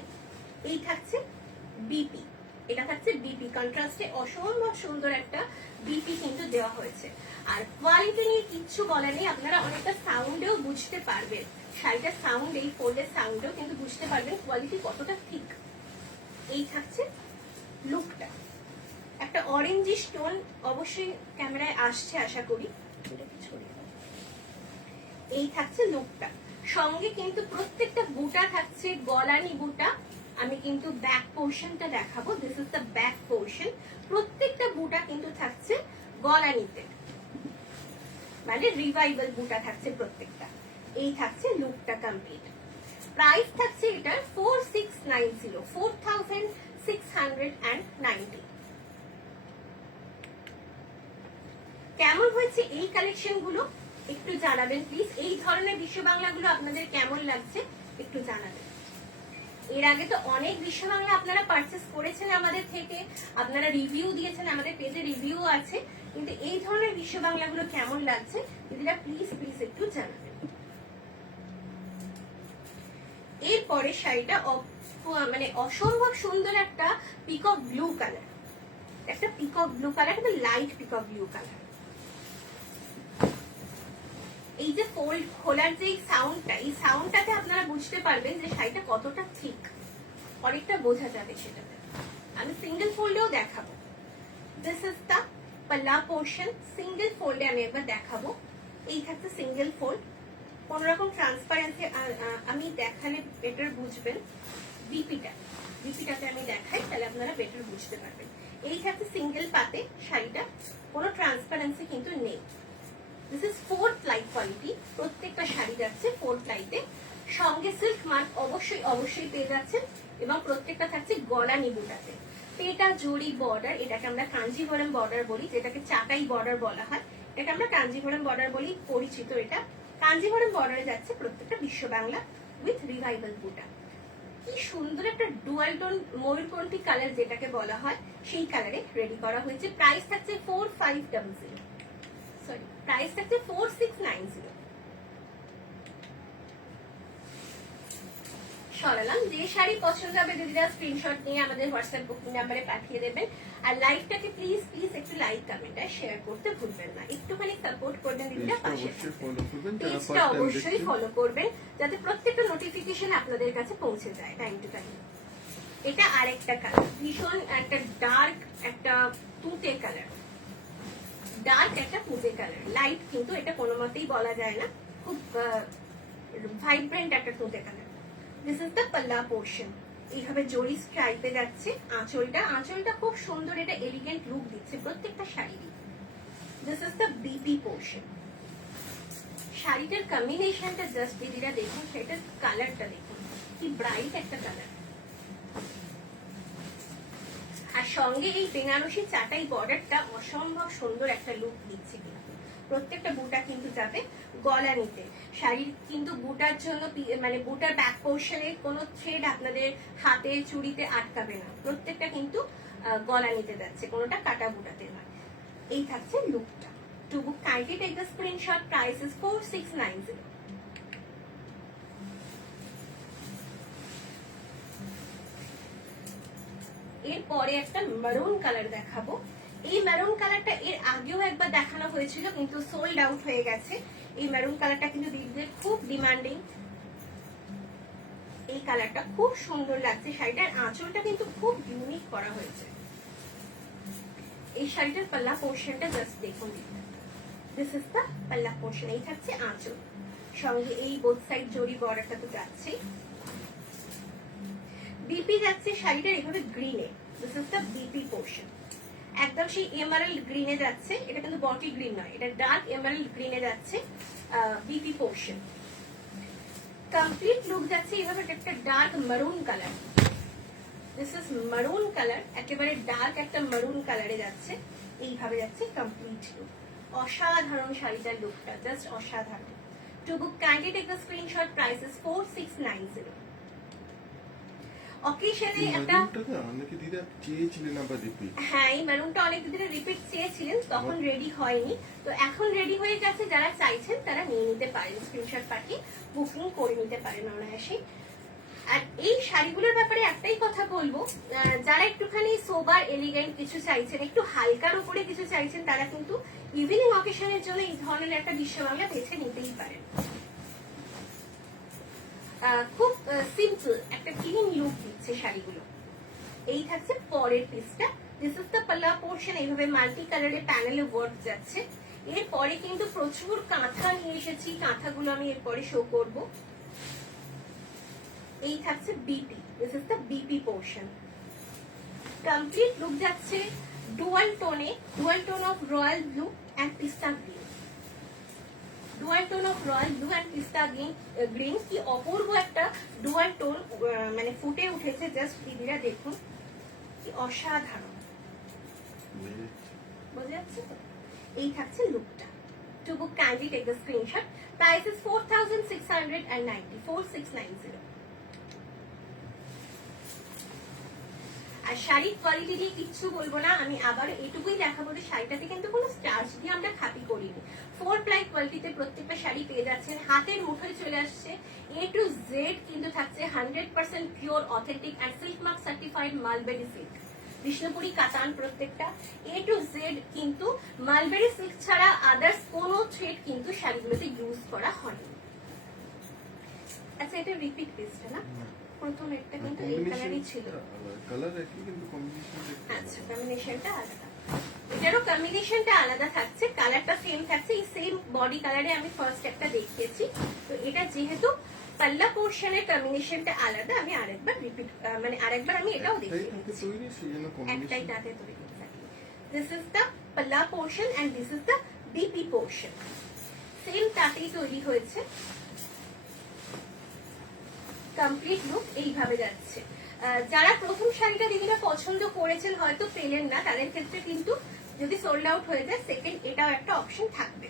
এই থাকছে বিপি, এটা থাকছে বিপি কন্ট্রাস্টে অসম্ভব সুন্দর একটা বিপি কিন্তু দেওয়া হয়েছে। আর কোয়ালিটি নিয়ে কিচ্ছু বলার নেই। আপনারা অনেকটা সাউন্ডেও বুঝতে পারবেন, শাড়িটার সাউন্ড, এই ফোল্ডের সাউন্ডেও কিন্তু বুঝতে পারবেন কোয়ালিটি কতটা ঠিক। এই থাকছে লুকটা, একটা অরেঞ্জিশ টোন অবশ্যই ক্যামেরায় আসছে আশা করি। এই থাকছে লুকটা। সঙ্গে কিন্তু প্রত্যেকটা বুটা থাকছে গলানি বুটা। আমি কিন্তু ব্যাক পোর্শনটা দেখাবো। This is the back portion. প্রত্যেকটা বুটা কিন্তু থাকছে গলানিতে, মানে রিভাইভাল বুটা থাকছে প্রত্যেকটা। এই থাকছে লুকটা কমপ্লিট। প্রাইস থাকছে এটার 4690, 4690। কেমন হয়েছে এই কালেকশন গুলো একটু জানাবেন প্লিজ। এই ধরনের বিশ্ব বাংলাগুলো আপনাদের কেমন লাগছে একটু জানাবেন। এর আগে তো অনেক বিশ্ব বাংলা আপনারা পারচেস করেছেন আমাদের থেকে, আপনারা রিভিউ দিয়েছেন, আমাদের পেজে রিভিউ আছে। কিন্তু এই ধরনের বিশ্ব বাংলাগুলো কেমন লাগছে দিদিরা প্লিজ প্লিজ একটু জানাবেন। এরপরে শাড়িটা মানে অসম্ভব সুন্দর একটা পিকক ব্লু কালার, একটা পিকক ব্লু কালার, একটা লাইট পিকক ব্লু কালার। এই যে ফোল্ড খোলার যে সাউন্ডটা, এই সাউন্ডটাতে আপনারা বুঝতে পারবেন যে শাড়িটা কতটা ঠিক, অনেকটা বোঝা যাবে সেটাতে। আমি সিঙ্গেল ফোল্ডেও দেখাবো। দিস ইজ দ্য পাল্লা পোর্শন। সিঙ্গেল ফোল্ডে আমি একবার দেখাবো। এই থাকছে সিঙ্গেল ফোল্ড। কোন রকম ট্রান্সপারেন্সি আমি দেখালে বেটার বুঝবেন। বিপিটাতে আমি দেখাই, তাহলে আপনারা বেটার বুঝতে পারবেন। এই থাকছে সিঙ্গেল পাতে শাড়িটা, কোনো ট্রান্সপারেন্সি কিন্তু নেই। This is 4 ply quality. প্রত্যেকটা শাড়ি যাচ্ছে 4 প্লাইতে। সঙ্গে সিল্ক মার্ক অবশ্যই অবশ্যই পেয়ে যাচ্ছেন, এবং প্রত্যেকটা থাকছে গলানি বুটাতে। পেটা জরি বর্ডার, এটাকে আমরা কাঞ্জিভরম বর্ডার বলি, যেটাকে চাকাই বর্ডার বলা হয়। এটাকে আমরা কাঞ্জিভরম বর্ডার বলি পরিচিত। এটা কাঞ্জিভরম বর্ডারে যাচ্ছে প্রত্যেকটা বিশ্ব বাংলা উইথ রিভাইভাল বুটা। কি সুন্দর একটা ডুয়াল টোন ময়ূরকণ্ঠী কালার যেটাকে বলা হয়, সেই কালারে রেডি করা হয়েছে। প্রাইস থাকছে 4500, সরি প্রাইস থাকছে 4690। সরালাম। যে শাড়ি পছন্দ হবে দিদিরা স্ক্রিনশট নিয়ে আমাদের হোয়াটসঅ্যাপ বুকিং নাম্বারে পাঠিয়ে দেবেন। আর লাইভটাকে প্লিজ প্লিজ একটু লাইক কমেন্ট আর শেয়ার করতে ভুলবেন না। একটুখানি সাপোর্ট করবেন দিদিরা, পাশে পেজটা অবশ্যই ফলো করবেন যাতে প্রত্যেকটা নোটিফিকেশন আপনাদের কাছে পৌঁছে যায় টাইম টু টাইম। এটা আরেকটা কালার, ভীষণ একটা ডার্ক, একটা তুঁতে কালার, ডার্ক একটা তুঁতে কালার। লাইট কিন্তু এটা কোনো মতেই বলা যায় না, খুব ভাইব্রেন্ট একটা তুঁতে কালার। দিস ইজ দ্য পাল্লা পোর্শন। এইভাবে জরি স্ট্রাইপে যাচ্ছে আঁচলটা খুব সুন্দর, এটা এলিগেন্ট লুক দিচ্ছে প্রত্যেকটা শাড়িরই। This is the BP portion. শাড়িটার কম্বিনেশনটা জাস্ট দিদিরা দেখুন, সেটার কালারটা দেখুন, কি ব্রাইট একটা কালার। আর সঙ্গে এই বেনারসি চাটাই বর্ডারটা অসম্ভব সুন্দর একটা লুক দিচ্ছে। কিন্তু প্রত্যেকটা বুটা কিন্তু যাবে গলা নিতে। শাড়ির কিন্তু বুটার জন্য মানে বুটার ব্যাক পোর্শনে কোনো থ্রেড আপনাদের হাতে চুড়িতে আটকাবে না, প্রত্যেকটা কিন্তু গলা নিতে যাচ্ছে, কোনোটা কাটা বুটাতে নয়। এই থাকছে লুকটা। To book kindly take the screenshot. Price is 4690। এরপরে একটা মেরুন কালার দেখাবো। এই মেরুন কালারটা এর আগেও একবার দেখানো হয়েছিল, কিন্তু সোল্ড আউট হয়ে গেছে। এই মেরুন কালারটা কিন্তু দিদিদের খুব ডিমান্ডিং। এই কালারটা খুব সুন্দর লাগছে। শাড়িটার আঁচলটা কিন্তু খুব ইউনিক করা হয়েছে। এই শাড়িটার পাল্লা পোর্শনটা জাস্ট দেখুন। দিস ইজ দ্য পাল্লা পোর্শন। এই থাকছে আঁচল, সঙ্গে এই বোথ সাইড জরি বর্ডারটা তো যাচ্ছে। বিপি যাচ্ছে শাড়িটার এভাবে গ্রিনে। This is the BP portion. একদম সেই এমারেল্ড গ্রিনে যাচ্ছে, এটা কিন্তু বটল গ্রিন নয়, এটা ডার্ক এমারেল্ড গ্রিনে যাচ্ছে বিপি পোর্শন। কমপ্লিট লুক যাচ্ছে এইভাবে, একটা ডার্ক মারুন কালার, দিস ইজ মারুন কালার, একেবারে ডার্ক একটা মারুন কালারে যাচ্ছে, এইভাবে যাচ্ছে কমপ্লিট লুক। অসাধারণ শাড়িটার লুকটা, জাস্ট অসাধারণ। To book, kindly take the screenshot. Price is 4690. অকেশনে একটা অনেকে দিদা চেয়েছিলেন আবার রিপিট। হ্যাঁ, এই মেরুনটা অনেক দিদিরা রিপিট চেয়েছিলেন, তখন রেডি হয়নি, তো এখন রেডি হয়ে গেছে। যারা চাইছেন তারা নিয়ে নিতে পারেন, স্ক্রিনশট পাঠিয়ে বুকিং করে নিতে পারেন অনায়াসে। আর এই শাড়িগুলোর ব্যাপারে একটাই কথা বলবো, যারা একটুখানি সোবার এলিগেন্ট কিছু চাইছেন, একটু হালকার উপরে কিছু চাইছেন, তারা কিন্তু ইভিনিং অকেশনের জন্য এই ধরনের একটা বিশ্ববাংলা বেছে নিতেই পারেন। খুব সিম্পল একটা ক্লিন লুক দিচ্ছে শাড়িগুলো। এই থাকছে পরের পিসটা, দিস ইজ দ্য পাল্লা পোর্শন, এইভাবে মাল্টি কালারে প্যানেলে ওয়ার্ক যাচ্ছে। এরপরে কিন্তু প্রচুর কাঁথা নিয়ে এসেছি, কাঁথাগুলো আমি এরপরে শো করব। এই থাকছে BP, this is the BP portion. Complete look যাচ্ছে ডুয়াল টোনে, dual tone of royal blue and pista green, dual tone of royal blue and pista green. কি অপূর্ব একটা ডুয়াল টোন মানে ফুটে উঠেছে, জাস্ট দিদিরা দেখুন কি অসাধারণ, বোঝা যাচ্ছে তো? এই থাকছে লুকটা। To book kindly take the screenshot. Price is 4690, 4690। আর শাড়ির কোয়ালিটি দিয়ে কিচ্ছু বলবো না, আমি আবার এটুকুই দেখাবো যে শাড়িটাতে কিন্তু কোনো স্টার্চ দিয়ে আমরা খাপি করিনি। 4 প্লাই কোয়ালিটিতে প্রত্যেকটা শাড়ি পেয়ে যাচ্ছেন, হাতের মুঠোয় চলে আসছে। A to Z কিন্তু থাকছে 100% pure authentic and silk mark certified mulberry silk, Bishnupuri কাতান প্রত্যেকটা। A to Z কিন্তু মালবেরি সিল্ক ছাড়া আদার্স কোনো থ্রেড কিন্তু শাড়িগুলোতে ইউজ করা হয়নি। আচ্ছা, এটা রিপিট পিসটা না? প্রথম একটা কিন্তু এই কালারই ছিল, কালার একই কিন্তু কম্বিনেশন। আচ্ছা, কম্বিনেশনটা আলাদা, এটারও কম্বিনেশনটা আলাদা থাকছে, কালারটা সেম থাকছে। এই সেম বডি কালারে আমি ফার্স্ট একটা দেখিয়েছি, তো এটা যেহেতু পাল্লা পোর্শনের কম্বিনেশনটা আলাদা, আমি আরেকবার রিপিট মানে আরেকবার আমি এটাও দেখিয়ে দিচ্ছি। একটাই তাতে তৈরি, এক্স্যাক্টলি। দিস ইজ দ্য পাল্লা portion and this is the BP portion, same তাতেই তৈরি হয়েছে। কমপ্লিট লুক এইভাবে যাচ্ছে। যারা প্রথম শাড়িটা দিদিরা পছন্দ করেছেন হয়তো পেলেন না, তাদের ক্ষেত্রে কিন্তু যদি সোল্ড আউট হয়ে যায় সেকেন্ড এটাও একটা অপশন থাকবে।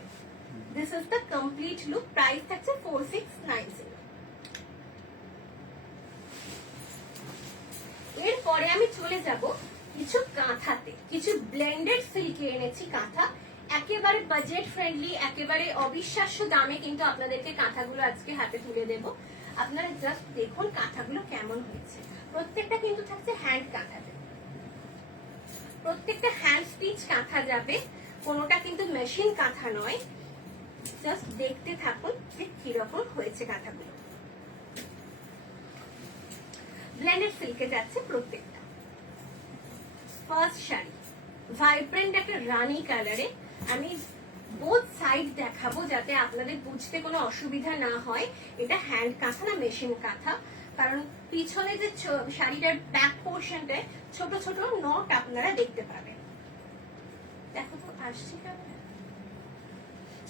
This is the complete look. Price থাকছে 4690। এরপরে আমি চলে যাব কিছু কাঁথাতে, কিছু ব্লেন্ডেড সিল্কে এনেছি কাঁথা, একেবারে বাজেট ফ্রেন্ডলি, একেবারে অবিশ্বাস্য দামে কিন্তু আপনাদেরকে কাঁথাগুলো আজকে হাতে তুলে দেব। আপনারা জাস্ট দেখুন কাঁথাগুলো কেমন হয়েছে। প্রত্যেকটা কিন্তু থাকছে হ্যান্ড কাঁথাতে, প্রত্যেকটা হ্যান্ড স্টিচ কাঁথা যাবে, কোনোটা কিন্তু মেশিন কাঁথা নয়। জাস্ট দেখতে থাকুন যে কিরকম হয়েছে কাঁথাগুলো। ব্লেন্ডেড সিল্কে যাচ্ছে প্রত্যেকটা। ফার্স্ট শাড়ি ভাইব্রেন্ট একটা রানী কালারে, আমি বোথ সাইড দেখাবো যাতে আপনাদের বুঝতে কোনো অসুবিধা না হয় এটা হ্যান্ড কাঁথা না মেশিন কাঁথা। কারণ পিছনে যে শাড়িটার ব্যাক পোর্শনটায় ছোট ছোট নট আপনারা দেখতে পাবেন, দেখো তো আসছে কেমন,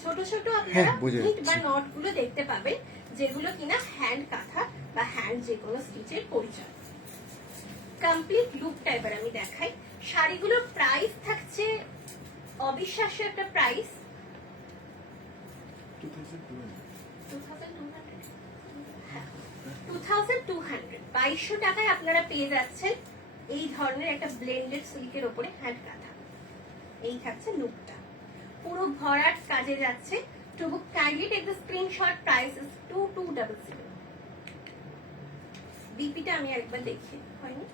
ছোট ছোট আপনারা ইট বা নট গুলো দেখতে পাবেন, যেগুলো কিনা হ্যান্ড কাঁথা বা হ্যান্ড যে কোনো স্টিচের পরিচয়। কমপ্লিট লুকটা এবার আমি দেখাই। শাড়িগুলোর প্রাইস থাকছে অবিশ্বাস্য একটা প্রাইস, 2200, 2200 টাকায় আপনারা পেয়ে যাচ্ছেন এই ধরনের একটা ব্লেন্ডেড সিল্কের উপরে হ্যান্ড কাঁথা। এই থাকছে লুকটা, পুরো ভরাট কাজে যাচ্ছে। To book kindly take the screenshot. Price is 2200। বিপিটা আমি একবার দেখিয়ে হয়নি,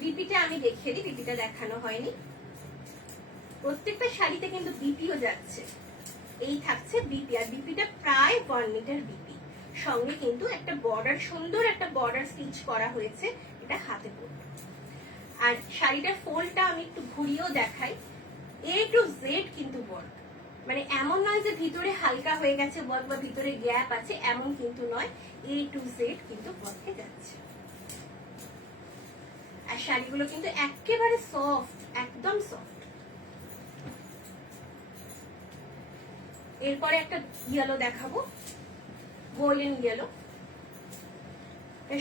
বিপিটা আমি দেখিয়ে দিই, বিপিটা দেখানো হয়নি। প্রত্যেকটা শাড়িতে কিন্তু বিপিও যাচ্ছে। এই থাকছে বিপি, আর বিপিটা প্রায় 1 মিটার বিপি, সঙ্গে কিন্তু একটা বর্ডার, সুন্দর একটা বর্ডার স্টিচ করা হয়েছে, এটা হাতে পড়বে। আর শাড়িটার ফোল্ডটা আমি একটু ঘুরিয়েও দেখাই, A to Z কিন্তু ওয়ার্ক, মানে এমন নয় যে ভিতরে হালকা হয়ে গেছে ওয়ার্ক বা ভিতরে গ্যাপ আছে, এমন কিন্তু নয়, A to Z কিন্তু ওয়ার্কে যাচ্ছে। আর শাড়িগুলো কিন্তু একেবারে সফট, একদম সফট। এরপরে একটা ইয়েলো দেখাবো, গোল্ডেন ইয়েলো।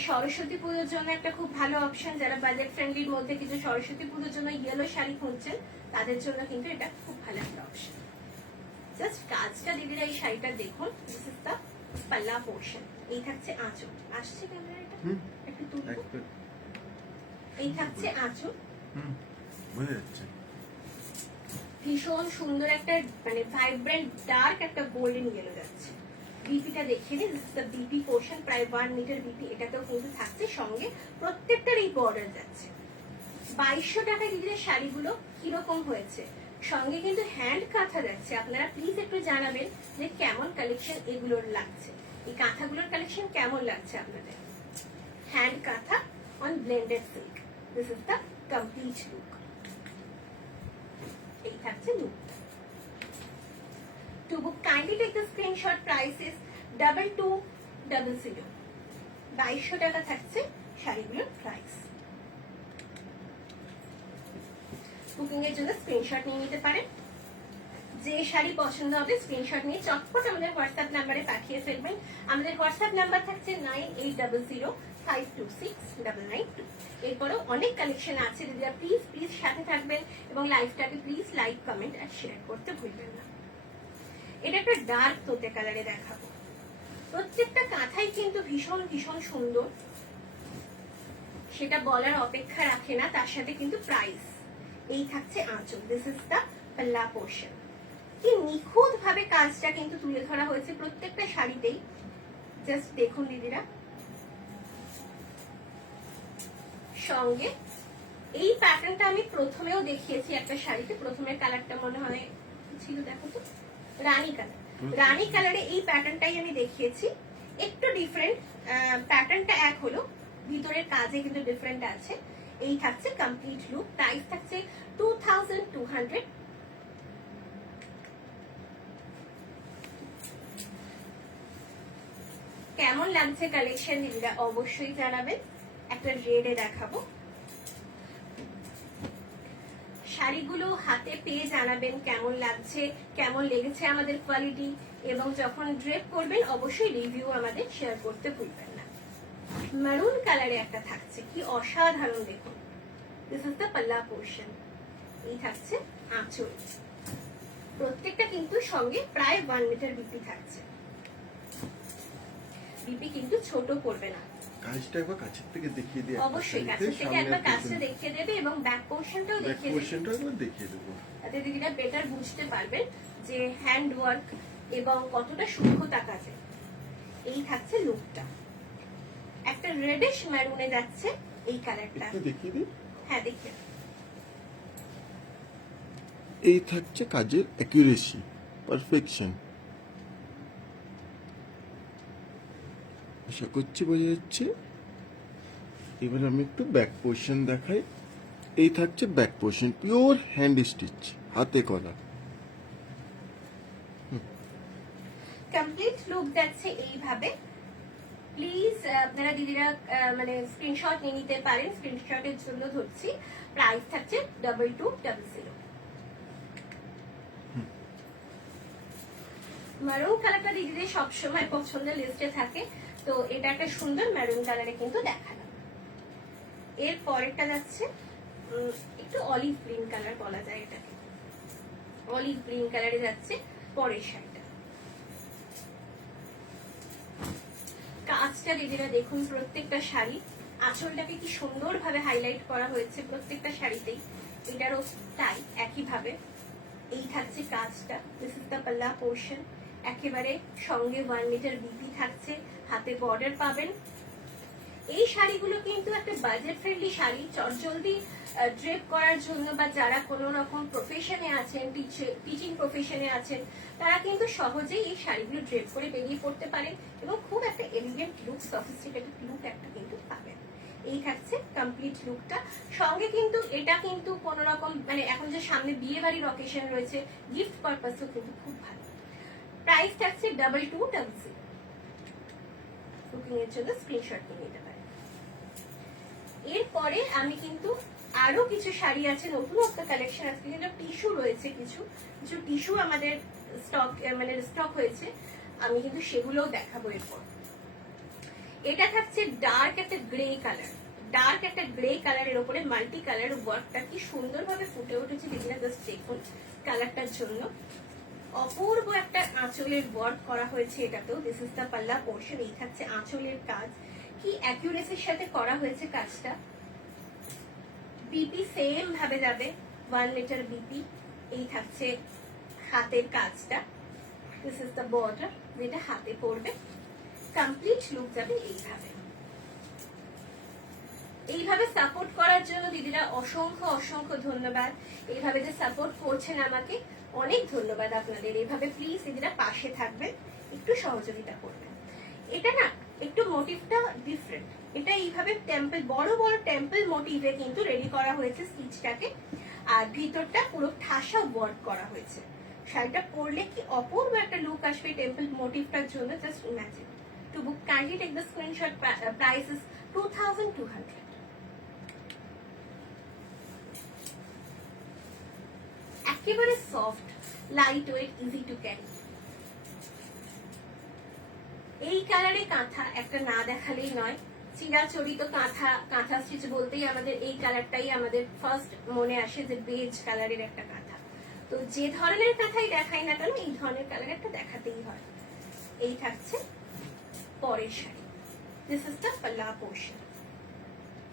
সরস্বতী পুজোর জন্য একটা খুব ভালো অপশন, যারা বাজেট ফ্রেন্ডলির মধ্যে কিছু সরস্বতী পুজোর জন্য ইয়েলো শাড়ি খুঁজছেন তাদের জন্য কিন্তু এটা খুব ভালো একটা অপশন। জাস্ট কাজটা দিদিরা এই শাড়িটা দেখুন, দিস ইজ দ্য পাল্লা পোর্শন। এই থাকছে আঁচল, আসছে ক্যামেরাটা একটু তুলবো, এই থাকছে আঁচল, বোঝা যাচ্ছে। ভীষণ সুন্দর একটা মানে ভাইব্রেন্ট ডার্ক একটা গোল্ডেন ইয়েলো যাচ্ছে। বিপিটা দেখিয়ে দিন, this is the BP portion, প্রায় 1 মিটার বিপি এটাতেও কিন্তু থাকছে, সঙ্গে প্রত্যেকটার এই বর্ডার যাচ্ছে। 2200 টাকায় দিদিদের শাড়িগুলো কিরকম হয়েছে, সঙ্গে কিন্তু হ্যান্ড কাঁথা যাচ্ছে। আপনারা প্লিজ একটু জানাবেন যে কেমন কালেকশন এগুলোর লাগছে, এই কাঁথাগুলোর কালেকশন কেমন লাগছে আপনাদের। হ্যান্ড কাঁথা on blended silk, this is the complete look. এই থাকছে look. To book, kindly take the screenshot. Price is 2200. 2200 টাকা থাকছে শাড়িগুলোর প্রাইস। বুকিং এর জন্য স্ক্রিনশট নিয়ে নিতে পারেন। যে শাড়ি পছন্দ হবে স্ক্রিনশট নিয়ে চটপট আমাদের হোয়াটসঅ্যাপ নাম্বারে পাঠিয়ে ফেলবেন। আমাদের হোয়াটসঅ্যাপ নাম্বার থাকছে 9800526992। এরপরেও অনেক কালেকশন আছে, দিদিরা প্লিজ প্লিজ সাথে থাকবেন এবং লাইভটাকে প্লিজ লাইক, কমেন্ট আর শেয়ার করতে ভুলবেন না। এটা একটা ডার্ক তোতে কালারে দেখাবো। প্রত্যেকটা কাঁথাই কিন্তু ভীষণ ভীষণ সুন্দর, সেটা বলার অপেক্ষা রাখে না। তার সাথে কিন্তু প্রাইস। এই থাকছে আঁচল, দিস ইজ দ্য পাল্লা পোর্শন। কি নিখুঁত ভাবে কাজটা কিন্তু তুলে ধরা হয়েছে প্রত্যেকটা শাড়িতেই। জাস্ট দেখুন দিদিরা, সঙ্গে এই প্যাটার্নটা আমি প্রথমেও দেখিয়েছি একটা শাড়িতে। প্রথমের কালারটা মনে হয় ছিল, দেখো তো, রানী কালার। রানী কালারে এই প্যাটার্নটাই আমি দেখিয়েছি, একটু ডিফারেন্ট। প্যাটার্নটা এক হলো, ভিতরের কাজে কিন্তু ডিফারেন্ট আছে। এই থাকছে কমপ্লিট লুক। প্রাইস থাকছে 2200। কেমন লাগছে কালেকশন দিদিরা অবশ্যই জানাবেন। একটা রেডে দেখাবো, শাড়িগুলো হাতে পেয়ে জানাবেন কেমন লাগছে, কেমন লেগেছে আমাদের কোয়ালিটি, এবং যখন ড্রেপ করবেন অবশ্যই রিভিউ আমাদের শেয়ার করতে ভুলবেন না। মেরুন কালারে একটা থাকছে, কি অসাধারণ দেখুন। দিস ইজ দ্য পাল্লা পোর্শন। এই থাকছে আঁচল। প্রত্যেকটা কিন্তু সঙ্গে প্রায় 1 মিটার বিপি থাকছে। বিপি কিন্তু ছোট করবে না। কাজটা একবার কাছের থেকে দেখিয়ে দিই। অবশ্যই কাছের থেকে একবার কাজটা দেখিয়ে দেবে এবং ব্যাক পোর্শনটাও দেখিয়ে দেবে। পোর্শনটাও একবার দেখিয়ে দেবো, তাতে দিদিরা বেটার বুঝতে পারবেন যে হ্যান্ড ওয়ার্ক এবং কতটা সূক্ষ্মতা কাজে। এই থাকছে লুকটা, একটা রেডিশ ম্যারুনে যাচ্ছে এই কালারটা। দেখিয়ে দিই। হ্যাঁ দেখিয়ে। এই থাকছে কাজের অ্যাকুরেসি, পারফেকশন। আশা করছি বোঝা যাচ্ছে। এবার আমি একটু ব্যাক পোর্শন দেখাই। এই থাকছে back portion, pure hand stitch, হাতে করা। কমপ্লিট লুক যাচ্ছে এইভাবে। প্লিজ আপনারা দিদিরা মানে স্ক্রিনশট নিয়ে নিতে পারেন, স্ক্রিনশটের জন্য ধরছি। প্রাইস থাকছে 2200। মেরুন কালারটা দিদিদের সবসময় পছন্দের লিস্টে থাকে, তো এটা একটা সুন্দর মেরুন কালারে কিন্তু দেখালাম। এর পরেরটা যাচ্ছে একটু অলিভ গ্রিন কালার বলা যায় এটাকে। অলিভ গ্রিন কালারে যাচ্ছে পরের শাড়িটা। কাজটা দিদিরা দেখুন, প্রত্যেকটা শাড়ি আঁচলটাকে কি সুন্দর ভাবে হাইলাইট করা হয়েছে প্রত্যেকটা শাড়িতেই। এটারও তাই একইভাবে। এই থাকছে কাজটা, দিস ইজ দ্য পাল্লা পোর্শন। একেবারে সঙ্গে 1 মিটার বিপি থাকছে, হাতে বর্ডার পাবেন। এই শাড়িগুলো কিন্তু একটা বাজেট ফ্রেন্ডলি শাড়ি, চটজলদি ড্রেপ করার জন্য, বা যারা কোনো রকম প্রফেশনে আছেন, টিচিং প্রফেশনে আছেন, তারা কিন্তু সহজেই এই শাড়িগুলো ড্রেপ করে বেরিয়ে পড়তে পারেন এবং খুব একটা এলিগেন্ট লুক, সফিস্টিকেটেড লুক একটা কিন্তু পাবেন। এই থাকছে কমপ্লিট লুকটা। সঙ্গে কিন্তু এটা কিন্তু কোন রকম মানে এখন যে সামনে বিয়ে বাড়ির অকেশন রয়েছে, গিফট পারপাসও কিন্তু খুব ভালো। প্রাইস থাকছে 2200। বুকিং এর জন্য স্ক্রিনশট নিয়ে নিতে পারেন। এরপরে আমি কিন্তু আরো কিছু শাড়ি আছে, নতুন একটা কালেকশন আছে, কিন্তু টিস্যু রয়েছে, কিছু কিছু টিস্যু আমাদের স্টক মানে স্টক হয়েছে, আমি কিন্তু সেগুলোও দেখাবো এরপর। এটা থাকছে ডার্ক একটা গ্রে কালার, ডার্ক একটা গ্রে কালারের উপরে মাল্টি কালার ওয়ার্কটা কি সুন্দরভাবে ফুটে উঠেছে দিদিরা, জাস্ট দেখুন কালারটার জন্য। অপূর্ব একটা আঁচলের ওয়ার্ক করা হয়েছে এটাতেও। দিস ইজ দ্য পাল্লা পোর্শন। এই থাকছে আঁচলের কাজ, কি অ্যাকিউরেসির সাথে করা হয়েছে কাজটা। বিপি সেম ভাবে যাবে, 1 মিটার বিপি। এই থাকছে হাতের কাজটা, দিস ইজ দ্য বর্ডার, যেটা হাতে পড়বে। কমপ্লিট লুক যাবে এইভাবে। এইভাবে সাপোর্ট করার জন্য দিদিরা অসংখ্য অসংখ্য ধন্যবাদ। এইভাবে যে সাপোর্ট করছেন আমাকে, অনেক ধন্যবাদ আপনাদের। এইভাবে প্লিজ দিদিরা পাশে থাকবেন, একটু সহযোগিতা করবেন। এটা না একটু মোটিভটা ডিফারেন্ট, এটা এইভাবে টেম্পল, বড় বড় টেম্পল মোটিভে কিন্তু রেডি করা হয়েছে স্টিচটাকে, আর ভিতরটা পুরো ঠাসা ওয়ার্ক করা হয়েছে। শাড়িটা পরলে কি অপূর্ব একটা লুক আসবে টেম্পল মোটিভটার জন্য, just imagine. To book, kindly take the screenshot. Price is 2200. একেবারে soft, light weight, easy to carry. এই কালারে কাঁথা একটা না দেখালেই নয়। চিরাচরিত কাঁথা, কাঁথা স্টিচ বলতেই আমাদের এই কালারটাই আমাদের ফার্স্ট মনে আসে, যে বেজ কালারের একটা কাঁথা। তো যে ধরনের কাঁথাই দেখাই না কেন, এই ধরনের কালার একটা দেখাতেই হয়। এই থাকছে পরের শাড়ি, দিস ইজ দ্য পাল্লা পোর্শন।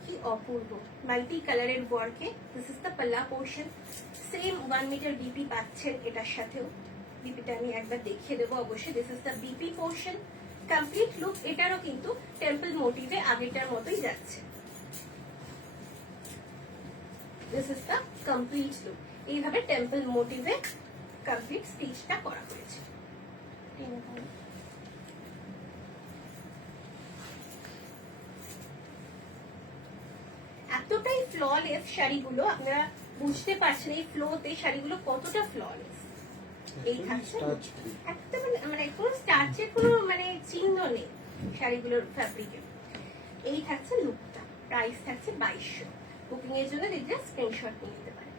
কি অপূর্ব মাল্টি কালারের ওয়ার্কে, দিস ইজ দ্য পাল্লা পোর্শন। সেম 1 মিটার বিপি পাচ্ছেন এটার সাথেও। বিপিটা আমি একবার দেখিয়ে দেবো অবশ্যই। This is the BP portion. Complete look এটারও কিন্তু টেম্পল মোটিভে আগেটার মতোই যাচ্ছে। This is the complete look. এইভাবে টেম্পল মোটিভে কমপ্লিট স্টিচটা করা হয়েছে। এতটাই ফ্ললেস শাড়িগুলো, আপনারা বুঝতে পারছেন এই ফ্লোতে শাড়িগুলো কতটা ফ্ললেস। এই থাকছে একদম মানে কোনো স্টার্চের কোনো মানে চিহ্ন নেই শাড়িগুলোর ফ্যাব্রিকে। এই থাকছে লুকটা, প্রাইস থাকছে 2200। বুকিং এর জন্য দিদি স্ক্রিনশট নিয়ে নিতে পারেন।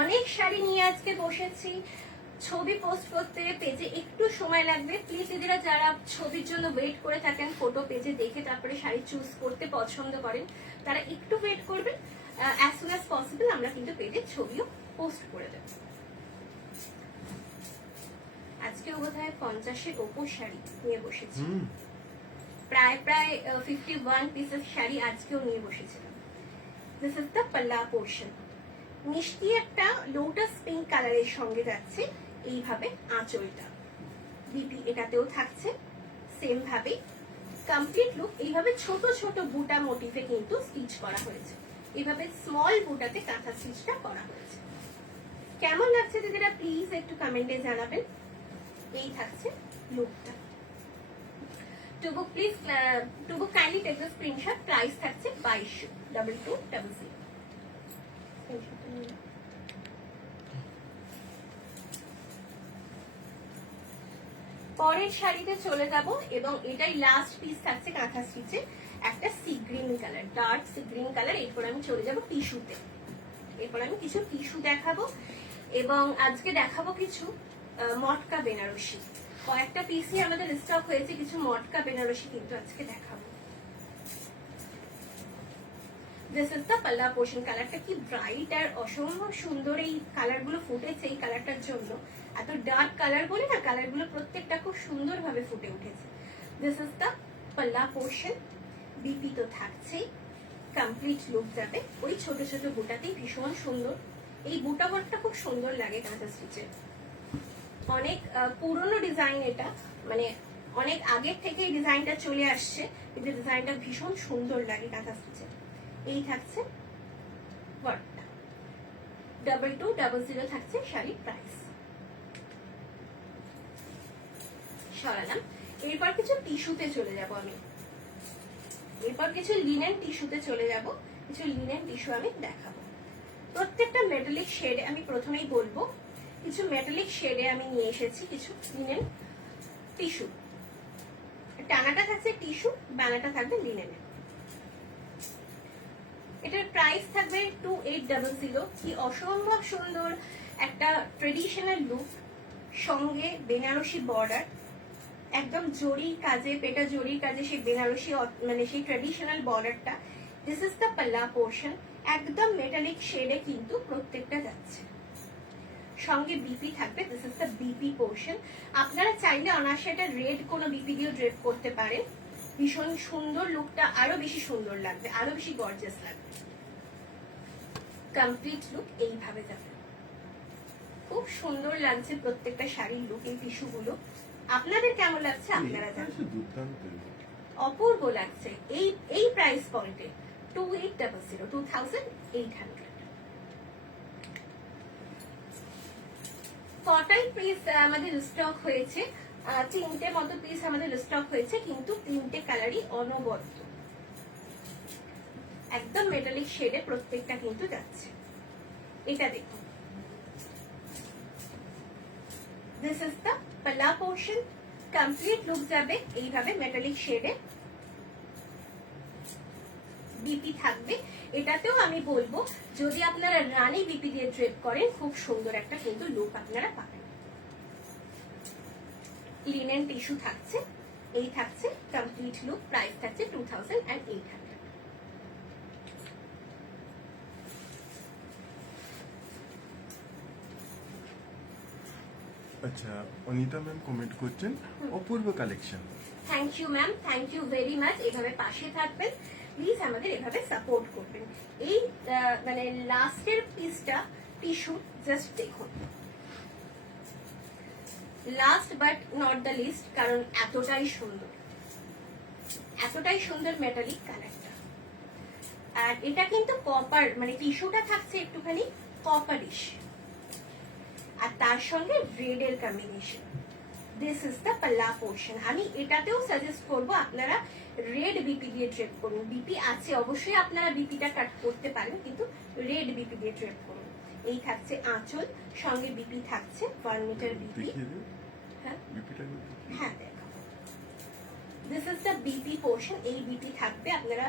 অনেক শাড়ি নিয়ে আজকে বসেছি, ছবি পোস্ট করতে পেজে একটু সময় লাগবে। প্লিজ দিদিরা যারা ছবির জন্য ওয়েট করে থাকেন, ফটো পেজে দেখে তারপরে শাড়ি চুজ করতে পছন্দ করেন, তারা একটু ওয়েট করবেন। অ্যাজ সুন অ্যাজ পসিবল আমরা কিন্তু পেজে ছবিও পোস্ট করে দেব। আজকেও বোধহয় 50-এর ওপর শাড়ি নিয়ে বসেছি, প্রায় 51 পিসের শাড়ি আজকেও নিয়ে বসেছিলাম। দিস ইজ দ্য পাল্লা পোর্শন। মিষ্টি একটা লোটাস পিঙ্ক কালারের সঙ্গে যাচ্ছে এইভাবে আঁচলটা। বিপি এটাতেও থাকছে সেম ভাবে। কমপ্লিট লুক এইভাবে ছোট ছোট বুটা মোটিভে কিন্তু স্টিচ করা হয়েছে। এইভাবে স্মল বুটাতে কাঁথা স্টিচটা করা হয়েছে। কেমন লাগছে দিদিরা প্লিজ একটু কমেন্টে জানাবেন। এই থাকছে লুকটা। To book please, to book kindly take the screenshot. Price থাকছে 2200। পরের শাড়িতে চলে যাব এবং এটাই লাস্ট পিস থাকছে কাঁথা স্টিচে, একটা sea green colour, dark sea green colour. এরপর আমি চলে যাব টিস্যুতে। এরপর আমি কিছু টিস্যু দেখাবো এবং আজকে দেখাবো কিছু মটকা বেনারসি। কয়েকটা পিসই আমাদের স্টক হয়েছে, কিছু মটকা বেনারসি কিন্তু আজকে দেখাবো। দিস ইজ দ্য পাল্লা পোর্শন। কালারটা কি ব্রাইট আর অসম্ভব সুন্দর এই কালারগুলো ফুটেছে এই কালারটার জন্য। এত ডার্ক কালার বলে না, কালারগুলো প্রত্যেকটা খুব সুন্দরভাবে ফুটে উঠেছে। দিস ইজ দ্য পাল্লা পোর্শন। বিপি তো থাকছেই। কমপ্লিট লুক যাবে ওই ছোট ছোট বুটাতেই, ভীষণ সুন্দর। এই বুটা ওয়ার্কটা খুব সুন্দর লাগে কাঁথা স্টিচে। অনেক পুরনো ডিজাইন এটা, মানে অনেক আগের থেকে এই ডিজাইনটা চলে আসছে, কিন্তু ডিজাইনটা ভীষণ সুন্দর লাগে কাঁথা স্টিচে। এই থাকছে ওয়ার্কটা। 2200 থাকছে শাড়ির প্রাইস। সরালাম। এরপর কিছু টিস্যুতে চলে যাব আমি। এরপর কিছু লিনেন টিস্যুতে চলে যাব। কিছু লিনেন টিস্যু আমি দেখাবো। প্রত্যেকটা মেটালিক শেডে আমি প্রথমেই বলবো, কিছু মেটালিক শেডে আমি নিয়ে এসেছি কিছু লিনেন টিস্যু। টানাটা থাকছে টিস্যু, বানাটা থাকবে লিনেনের। এটার প্রাইস থাকবে 2800। কি অসম্ভব সুন্দর একটা ট্রেডিশনাল লুক, সঙ্গে বেনারসি বর্ডার, একদম জরির কাজে, পেটা জরির কাজে সেই বেনারসি মানে সেই ট্রেডিশনাল বর্ডারটা। দিস ইজ দ্য পাল্লা পোর্শন, একদম মেটালিক শেডে কিন্তু প্রত্যেকটা যাচ্ছে। সঙ্গে বিপি থাকবে, this is the BP portion. আপনারা চাইলে অনায়াসে এটা রেড কোনো বিপি দিয়ে ড্রেপ করতে পারেন, ভীষণ সুন্দর, লুকটা আরো বেশি সুন্দর লাগবে, আরো বেশি গর্জিয়াস লাগবে। কমপ্লিট লুক এইভাবে যাবে, খুব সুন্দর লাগছে প্রত্যেকটা শাড়ির লুক। এই টিস্যুগুলো আপনাদের কেমন লাগছে আপনারা জানেন, অপূর্ব লাগছে। এই প্রাইস পয়েন্টে 2800 কটাই পিস আমাদের স্টক হয়েছে, 3টে মতো পিস আমাদের স্টক হয়েছে, কিন্তু 3টে কালারই অনবদ্য, একদম মেটালিক শেডে প্রত্যেকটা কিন্তু যাচ্ছে। এটা দেখুন, দিস ইজ দ্য পাল্লা পোর্শন, কমপ্লিট লুক যাবে এইভাবে মেটালিক শেডে। বিপি থাকবে, এটাতেও আমি বলবো যদি আপনারা রানী বিপি দিয়ে ড্রেপ করেন খুব সুন্দর একটা কিন্তু লুক আপনারা পাবেন। লিনেন টিস্যু থাকছে, এই থাকছে কমপ্লিট লুক, প্রাইস থাকছে 2800। আচ্ছা, অনিতা ম্যাম কমেন্ট করছেন অপূর্ব collection. Thank you ma'am, thank you very much. এভাবে পাশে থাকবেন প্লিজ, আমাদের এভাবে সাপোর্ট করবেন। এই মানে লাস্টের পিসটা টিস্যু জাস্ট দেখুন, last but not the least, কারণ এতটাই সুন্দর, এতটাই সুন্দর মেটালিক কালারটা। আর এটা কিন্তু কপার, মানে টিস্যুটা থাকছে একটুখানি কপারিশ, আর তার সঙ্গে রেড এর কম্বিনেশন। দিস ইজ দ্য পাল্লা পোর্শন। আমি এটাতেও সাজেস্ট করবো আপনারা রেড বিপি দিয়ে ড্রেপ করুন। বিপি আছে অবশ্যই, আপনারা বিপিটা কাট করতে পারেন, কিন্তু রেড বিপি দিয়ে ড্রেপ করুন। এই থাকছে আঁচল, সঙ্গে বিপি থাকছে 1 মিটার বিপি। হ্যাঁ হ্যাঁ, দেখাবো। This is the BP portion. এই বিপি থাকবে, আপনারা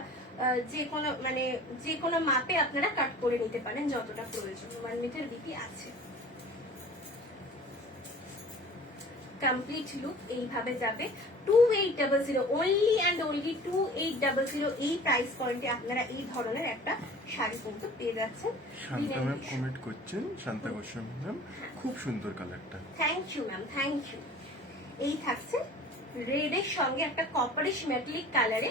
যে কোনো মাপে আপনারা কাট করে নিতে পারেন যতটা প্রয়োজন। 1 মিটার বিপি আছে। কমপ্লিট লুক এইভাবে যাবে 2800, অনলি অ্যান্ড অনলি 2800। এই প্রাইস পয়েন্টে আপনারা এই ধরনের একটা শাড়ি কিন্তু পেয়ে যাচ্ছেন। শান্তা ম্যাম কমেন্ট করছেন, শান্তা গোস্বামী ম্যাম, খুব সুন্দর কালারটা। Thank you ma'am, thank you. এই থাকছে রেড এর সঙ্গে একটা কপারিশ মেটালিক কালারে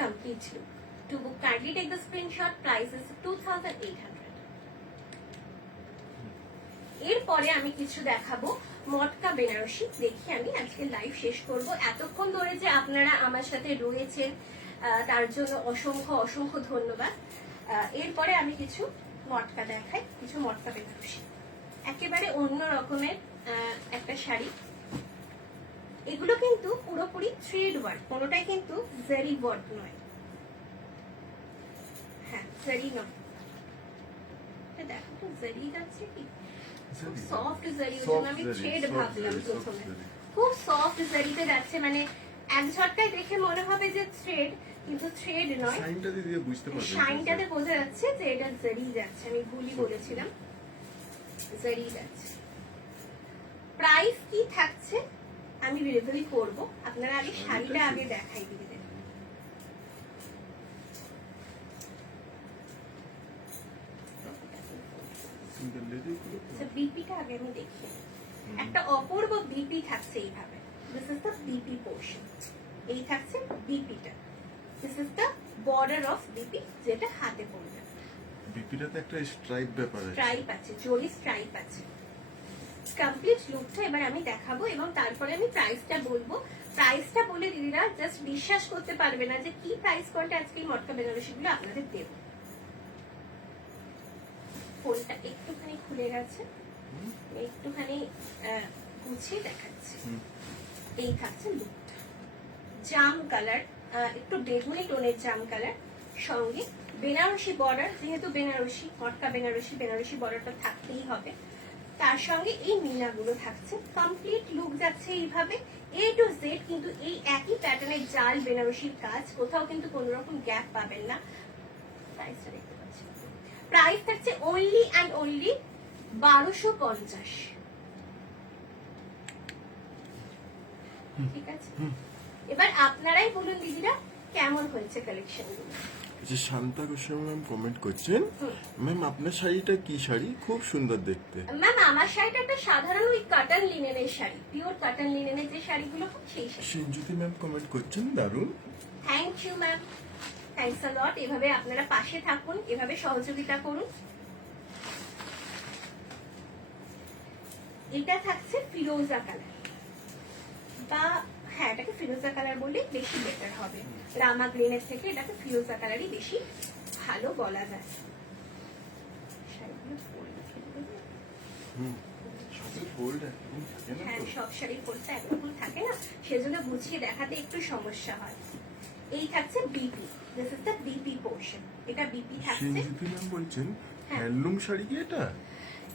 complete look. To book kindly take the screenshot, price is 2800। এরপরে আমি কিছু দেখাবো মটকা বেনারসি। দেখি আমি আজকে লাইভ শেষ করব। এতক্ষণ ধরে যে আপনারা আমার সাথে রয়েছেন তার জন্য অসংখ্য অসংখ্য ধন্যবাদ। এরপরে আমি কিছু মটকা দেখাই, কিছু মটকা বেনারসি, একেবারে অন্য রকমের একটা শাড়ি। এগুলো কিন্তু পুরোপুরি থ্রেড ওয়ার্ক, কোনোটাই কিন্তু জারি ওয়ার্ক নয়। হ্যাঁ, জারি নয়, দেখো তো জারি যাচ্ছে কি, খুব সফট জারি। আমি থ্রেড ভাবলাম প্রথমে, খুব সফট জারিতে যাচ্ছে, মানে এক ঝটকায় দেখে মনে হবে যে থ্রেড, কিন্তু থ্রেড নয়। শাইনটাতে দিয়ে বুঝতে পারবেন, শাইনটাতে বোঝা যাচ্ছে যে এটা জারি যাচ্ছে। আমি ভুলই বলেছিলাম, জারি যাচ্ছে। প্রাইস কি থাকছে আমি রিভিল করব, আপনারা আগে শাড়িটা আগে দেখাই দিবেন। বিপিটা আগে আমি দেখি, একটা অপূর্ব বিপি থাকছে এইভাবে। This is the BP portion, এই থাকছে বিপিটা। This is the border of BP, যেটা হাতে পড়বে। বিপিটাতে একটা স্ট্রাইপ ব্যাপার আছে, স্ট্রাইপ আছে, জরি স্ট্রাইপ আছে। কমপ্লিট লুকটা এবার আমি দেখাবো এবং তারপরে আমি প্রাইসটা বলবো। প্রাইসটা বলে দিদিরা জাস্ট বিশ্বাস করতে পারবে না যে কি প্রাইস পয়েন্টে আজকে এই মটকা বেনারসিগুলো আপনাদের দেব। ফোনটা একটুখানি খুলে গেছে, একটুখানি গুছিয়ে দেখাচ্ছি। এই থাকছে লুকটা, জাম কালার, একটু বেগুনি টোনের জাম কালার, সঙ্গে বেনারসি বর্ডার। যেহেতু বেনারসি মটকা বেনারসি, বেনারসি বর্ডারটা থাকতেই হবে। তার সঙ্গে এই মিনাগুলো থাকছে। কমপ্লিট লুক যাচ্ছে এইভাবে। A to Z কিন্তু এই একই প্যাটার্নের জাল বেনারসির কাজ, কোথাও কিন্তু কোনো রকম গ্যাপ পাবেন না। প্রাইসটা দেখতে পাচ্ছেন, প্রাইস থাকছে অনলি অ্যান্ড অনলি 1250। ঠিক আছে, এবার আপনারাই বলুন দিদিরা কেমন হয়েছে কালেকশন গুলো। যে শান্তা গোস্বামী ম্যাম কমেন্ট করছেন, ম্যাম আপনার শাড়িটা কি শাড়ি, খুব সুন্দর দেখতে। ম্যাম আমার শাড়িটা একটা সাধারণ ওই কটন লিনেনের শাড়ি, পিওর কটন লিনেনের যে শাড়িগুলো হয় সেই শাড়ি। সিঞ্জুতি ম্যাম কমেন্ট করছেন দারুণ। Thank you ma'am, thanks a lot. এভাবে আপনারা পাশে থাকুন, এভাবে সহযোগিতা করুন। এটা থাকছে ফিরোজা কালার, বা হ্যাঁ এটাকে ফিরোজা কালার বললে বেশি বেটার হবে। রামা গ্রিনের থেকে এটাকে ফিরোজা কালারই বেশি ভালো বলা যায়। শাড়িগুলো পরে ফেলবো। হ্যাঁ সব শাড়ির পরতে একরকম থাকে না, সেজন্য গুছিয়ে দেখাতে একটু সমস্যা হয়। এই থাকছে BP, this is the BP portion. এটা বিপি থাকছে। সিঞ্জুতি ম্যাম বলছেন হ্যাঁ। হ্যান্ডলুম শাড়ি কি এটা?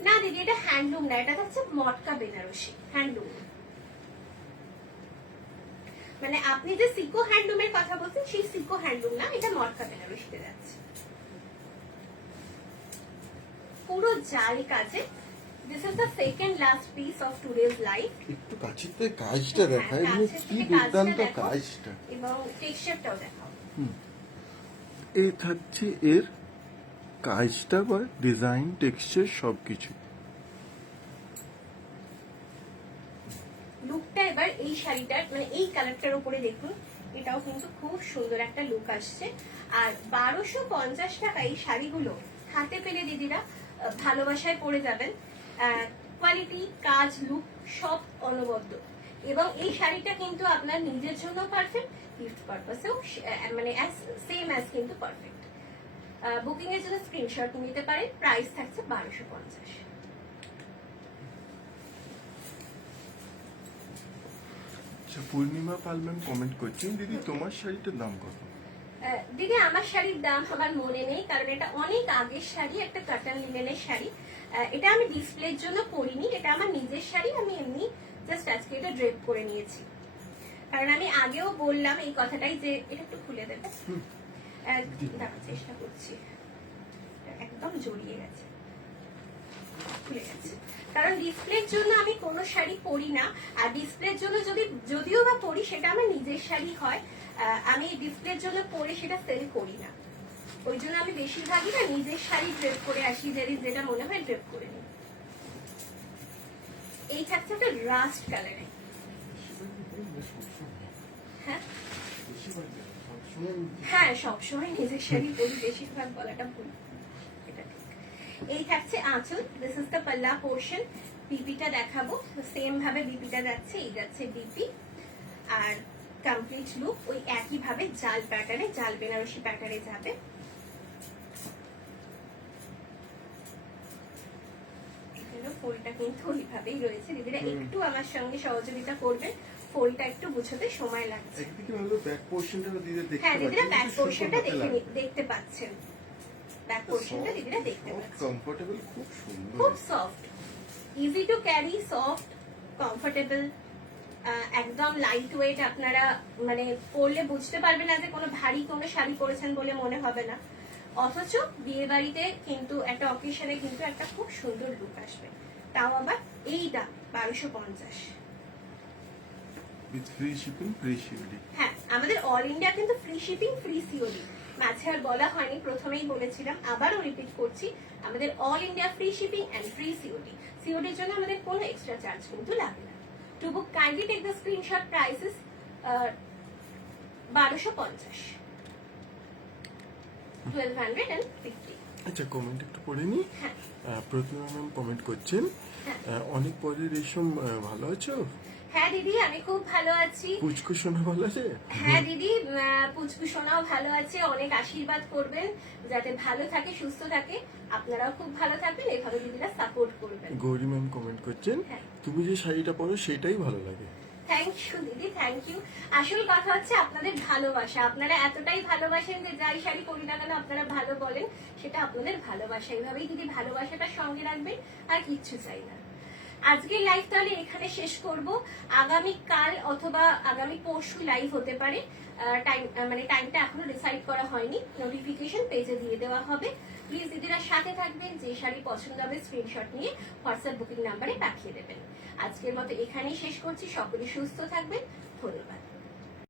না দিদি এটা হ্যান্ডলুম না, এটা হচ্ছে মটকা বেনারসি, হ্যান্ডলুম। মানে আপনি যে সিকো হ্যান্ডলুমের কথা বলছেন সেই সিকো হ্যান্ডলুম না, এটা মটকা বেনারসিতে যাচ্ছে। পুরো জাল কাজে। This is the second last piece of today's life. একটু কাছের থেকে কাজটা দেখায়, হ্যাঁ, মানে কাছের কি থেকে দুর্দান্ত কাজটা দেখো। কাজটা। এবং টেক্সচারটাও দেখাও। এই থাকছে এর কাজটা বা ডিজাইন, টেক্সচার সবকিছু। লুকটা এবার এই শাড়িটার মানে এই কালারটার উপরে দেখুন, এটাও কিন্তু খুব সুন্দর একটা লুক আসছে। আর 1250 টাকা এই শাড়িগুলো হাতে পেলে দিদিরা ভালোবাসায় পড়ে যাবেন। কোয়ালিটি, কাজ, লুক সব অনবদ্য। এবং এই শাড়িটা কিন্তু আপনার নিজের জন্য পারফেক্ট, গিফট পারপাসেও মানে সেম অ্যাজ কিন্তু পারফেক্ট। বুকিং এর জন্য স্ক্রিনশট নিতে পারেন। প্রাইস থাকছে 1250। আচ্ছা, পূর্ণিমা পাল ম্যাম কমেন্ট করছেন, দিদি তোমার শাড়িটার দাম কত? দিদি আমার শাড়ির দাম আমার মনে নেই, কারণ এটা অনেক আগের শাড়ি, একটা কটন লিনেনের শাড়ি। এটা আমি ডিসপ্লের জন্য পরিনি, এটা আমার নিজের শাড়ি, আমি এমনি জাস্ট আজকে এটা ড্রেপ করে নিয়েছি। কারণ আমি আগেও বললাম এই কথাটাই যে এটা একটু খুলে দেবে, দেখার চেষ্টা করছি। একদম জড়িয়ে গেছে, খুলে গেছে। কারণ ডিসপ্লের জন্য আমি কোনো শাড়ি পরি না, আর ডিসপ্লের জন্য যদিও বা পরি সেটা আমার নিজের শাড়ি হয়। আমি ডিসপ্লের জন্য পরে সেটা সেল করি না, ওই জন্য আমি বেশিরভাগই না নিজের শাড়ি ড্রেপ করে আসি, যেটা মনে হয় ড্রেপ করে নিই। এই থাকছে একটা রাস্ট কালারে। হ্যাঁ হ্যাঁ সবসময় নিজের শাড়ি পরি, বেশিরভাগ বলাটা ভুল। এটা ঠিক। এই থাকছে আঁচল, দিস ইজ দ্য পাল্লা পোর্শন। বিপিটা দেখাবো, সেম ভাবে বিপিটা যাচ্ছে, এই যাচ্ছে বিপি। আর কমপ্লিট লুক ওই একই ভাবে জাল প্যাটার্নে, জাল বেনারসি প্যাটার্নে যাবে। ফোলটা কিন্তু ওইভাবেই রয়েছে। দিদিরা একটু আমার সঙ্গে সহযোগিতা করবেন, ফোলটা একটু বুঝতে সময় লাগছে। হ্যাঁ দিদিরা ব্যাক পোর্শনটা দেখতে পাচ্ছেন, ব্যাক পোর্শনটা দিদিরা দেখতে পাচ্ছেন। কমফোর্টেবল, খুব সুন্দর, খুব soft, easy to carry, soft, comfortable, একদম লাইট ওয়েট। আপনারা মানে পরলে বুঝতে পারবেন না যে কোনো ভারী কোনো শাড়ি পরেছেন বলে মনে হবে না। অথচ বিয়ে বাড়িতে কিন্তু একটা অকেশনে কিন্তু একটা খুব সুন্দর লুক আসবে, তাও আবার এই দাম 1250। With free shipping, free COD. হ্যাঁ আমাদের অল ইন্ডিয়া কিন্তু ফ্রি শিপিং, ফ্রি সিওডি। মাঝে আর বলা হয়নি, প্রথমেই বলেছিলাম, আবারও রিপিট করছি, আমাদের all India free shipping and free COD. সিওডির জন্য আমাদের কোনো এক্সট্রা চার্জ কিন্তু লাগে না। To book kindly take the screenshot, prices 1250, 1250। আচ্ছা, কমেন্ট একটু পড়ে নি। হ্যাঁ প্রতিমা ম্যাম কমেন্ট করছেন, অনেক পরে রেশম ভালো আছো? হ্যাঁ দিদি আমি খুব ভালো আছি। পুচকু সোনা ভালো আছে? হ্যাঁ দিদি পুচকু সোনাও ভালো আছে, অনেক আশীর্বাদ করবেন যাতে ভালো থাকে, সুস্থ থাকে। আপনারাও খুব ভালো থাকবেন, এভাবে দিদিরা সাপোর্ট করবেন। গৌরী ম্যাম কমেন্ট করছেন, হ্যাঁ। তুমি যে শাড়িটা পরো সেটাই ভালো লাগে। থ্যাংক ইউ দিদি, থ্যাংক ইউ। আসল কথা হচ্ছে আপনাদের ভালোবাসা, আপনারা এতটাই ভালোবাসেন যে যাই শাড়ি পরি না কেন আপনারা ভালো বলেন, সেটা আপনাদের ভালোবাসা। এইভাবেই দিদি ভালোবাসাটা সঙ্গে রাখবেন, আর কিচ্ছু চাই না। আজকের লাইভ তাহলে এখানে শেষ করব। আগামী কাল অথবা আগামী পরশু লাইভ হতে পারে। টাইমটা এখনো ডিসাইড করা হয়নি, নোটিফিকেশন পেজে দিয়ে দেওয়া হবে। প্লিজ দিদিরা সাথে থাকবেন, যে শাড়ি পছন্দ হবে স্ক্রিনশট নিয়ে হোয়াটসঅ্যাপ বুকিং নাম্বারে পাঠিয়ে দেবেন। আজকের মতো এখানেই শেষ করছি, সকলে সুস্থ থাকবেন, ধন্যবাদ।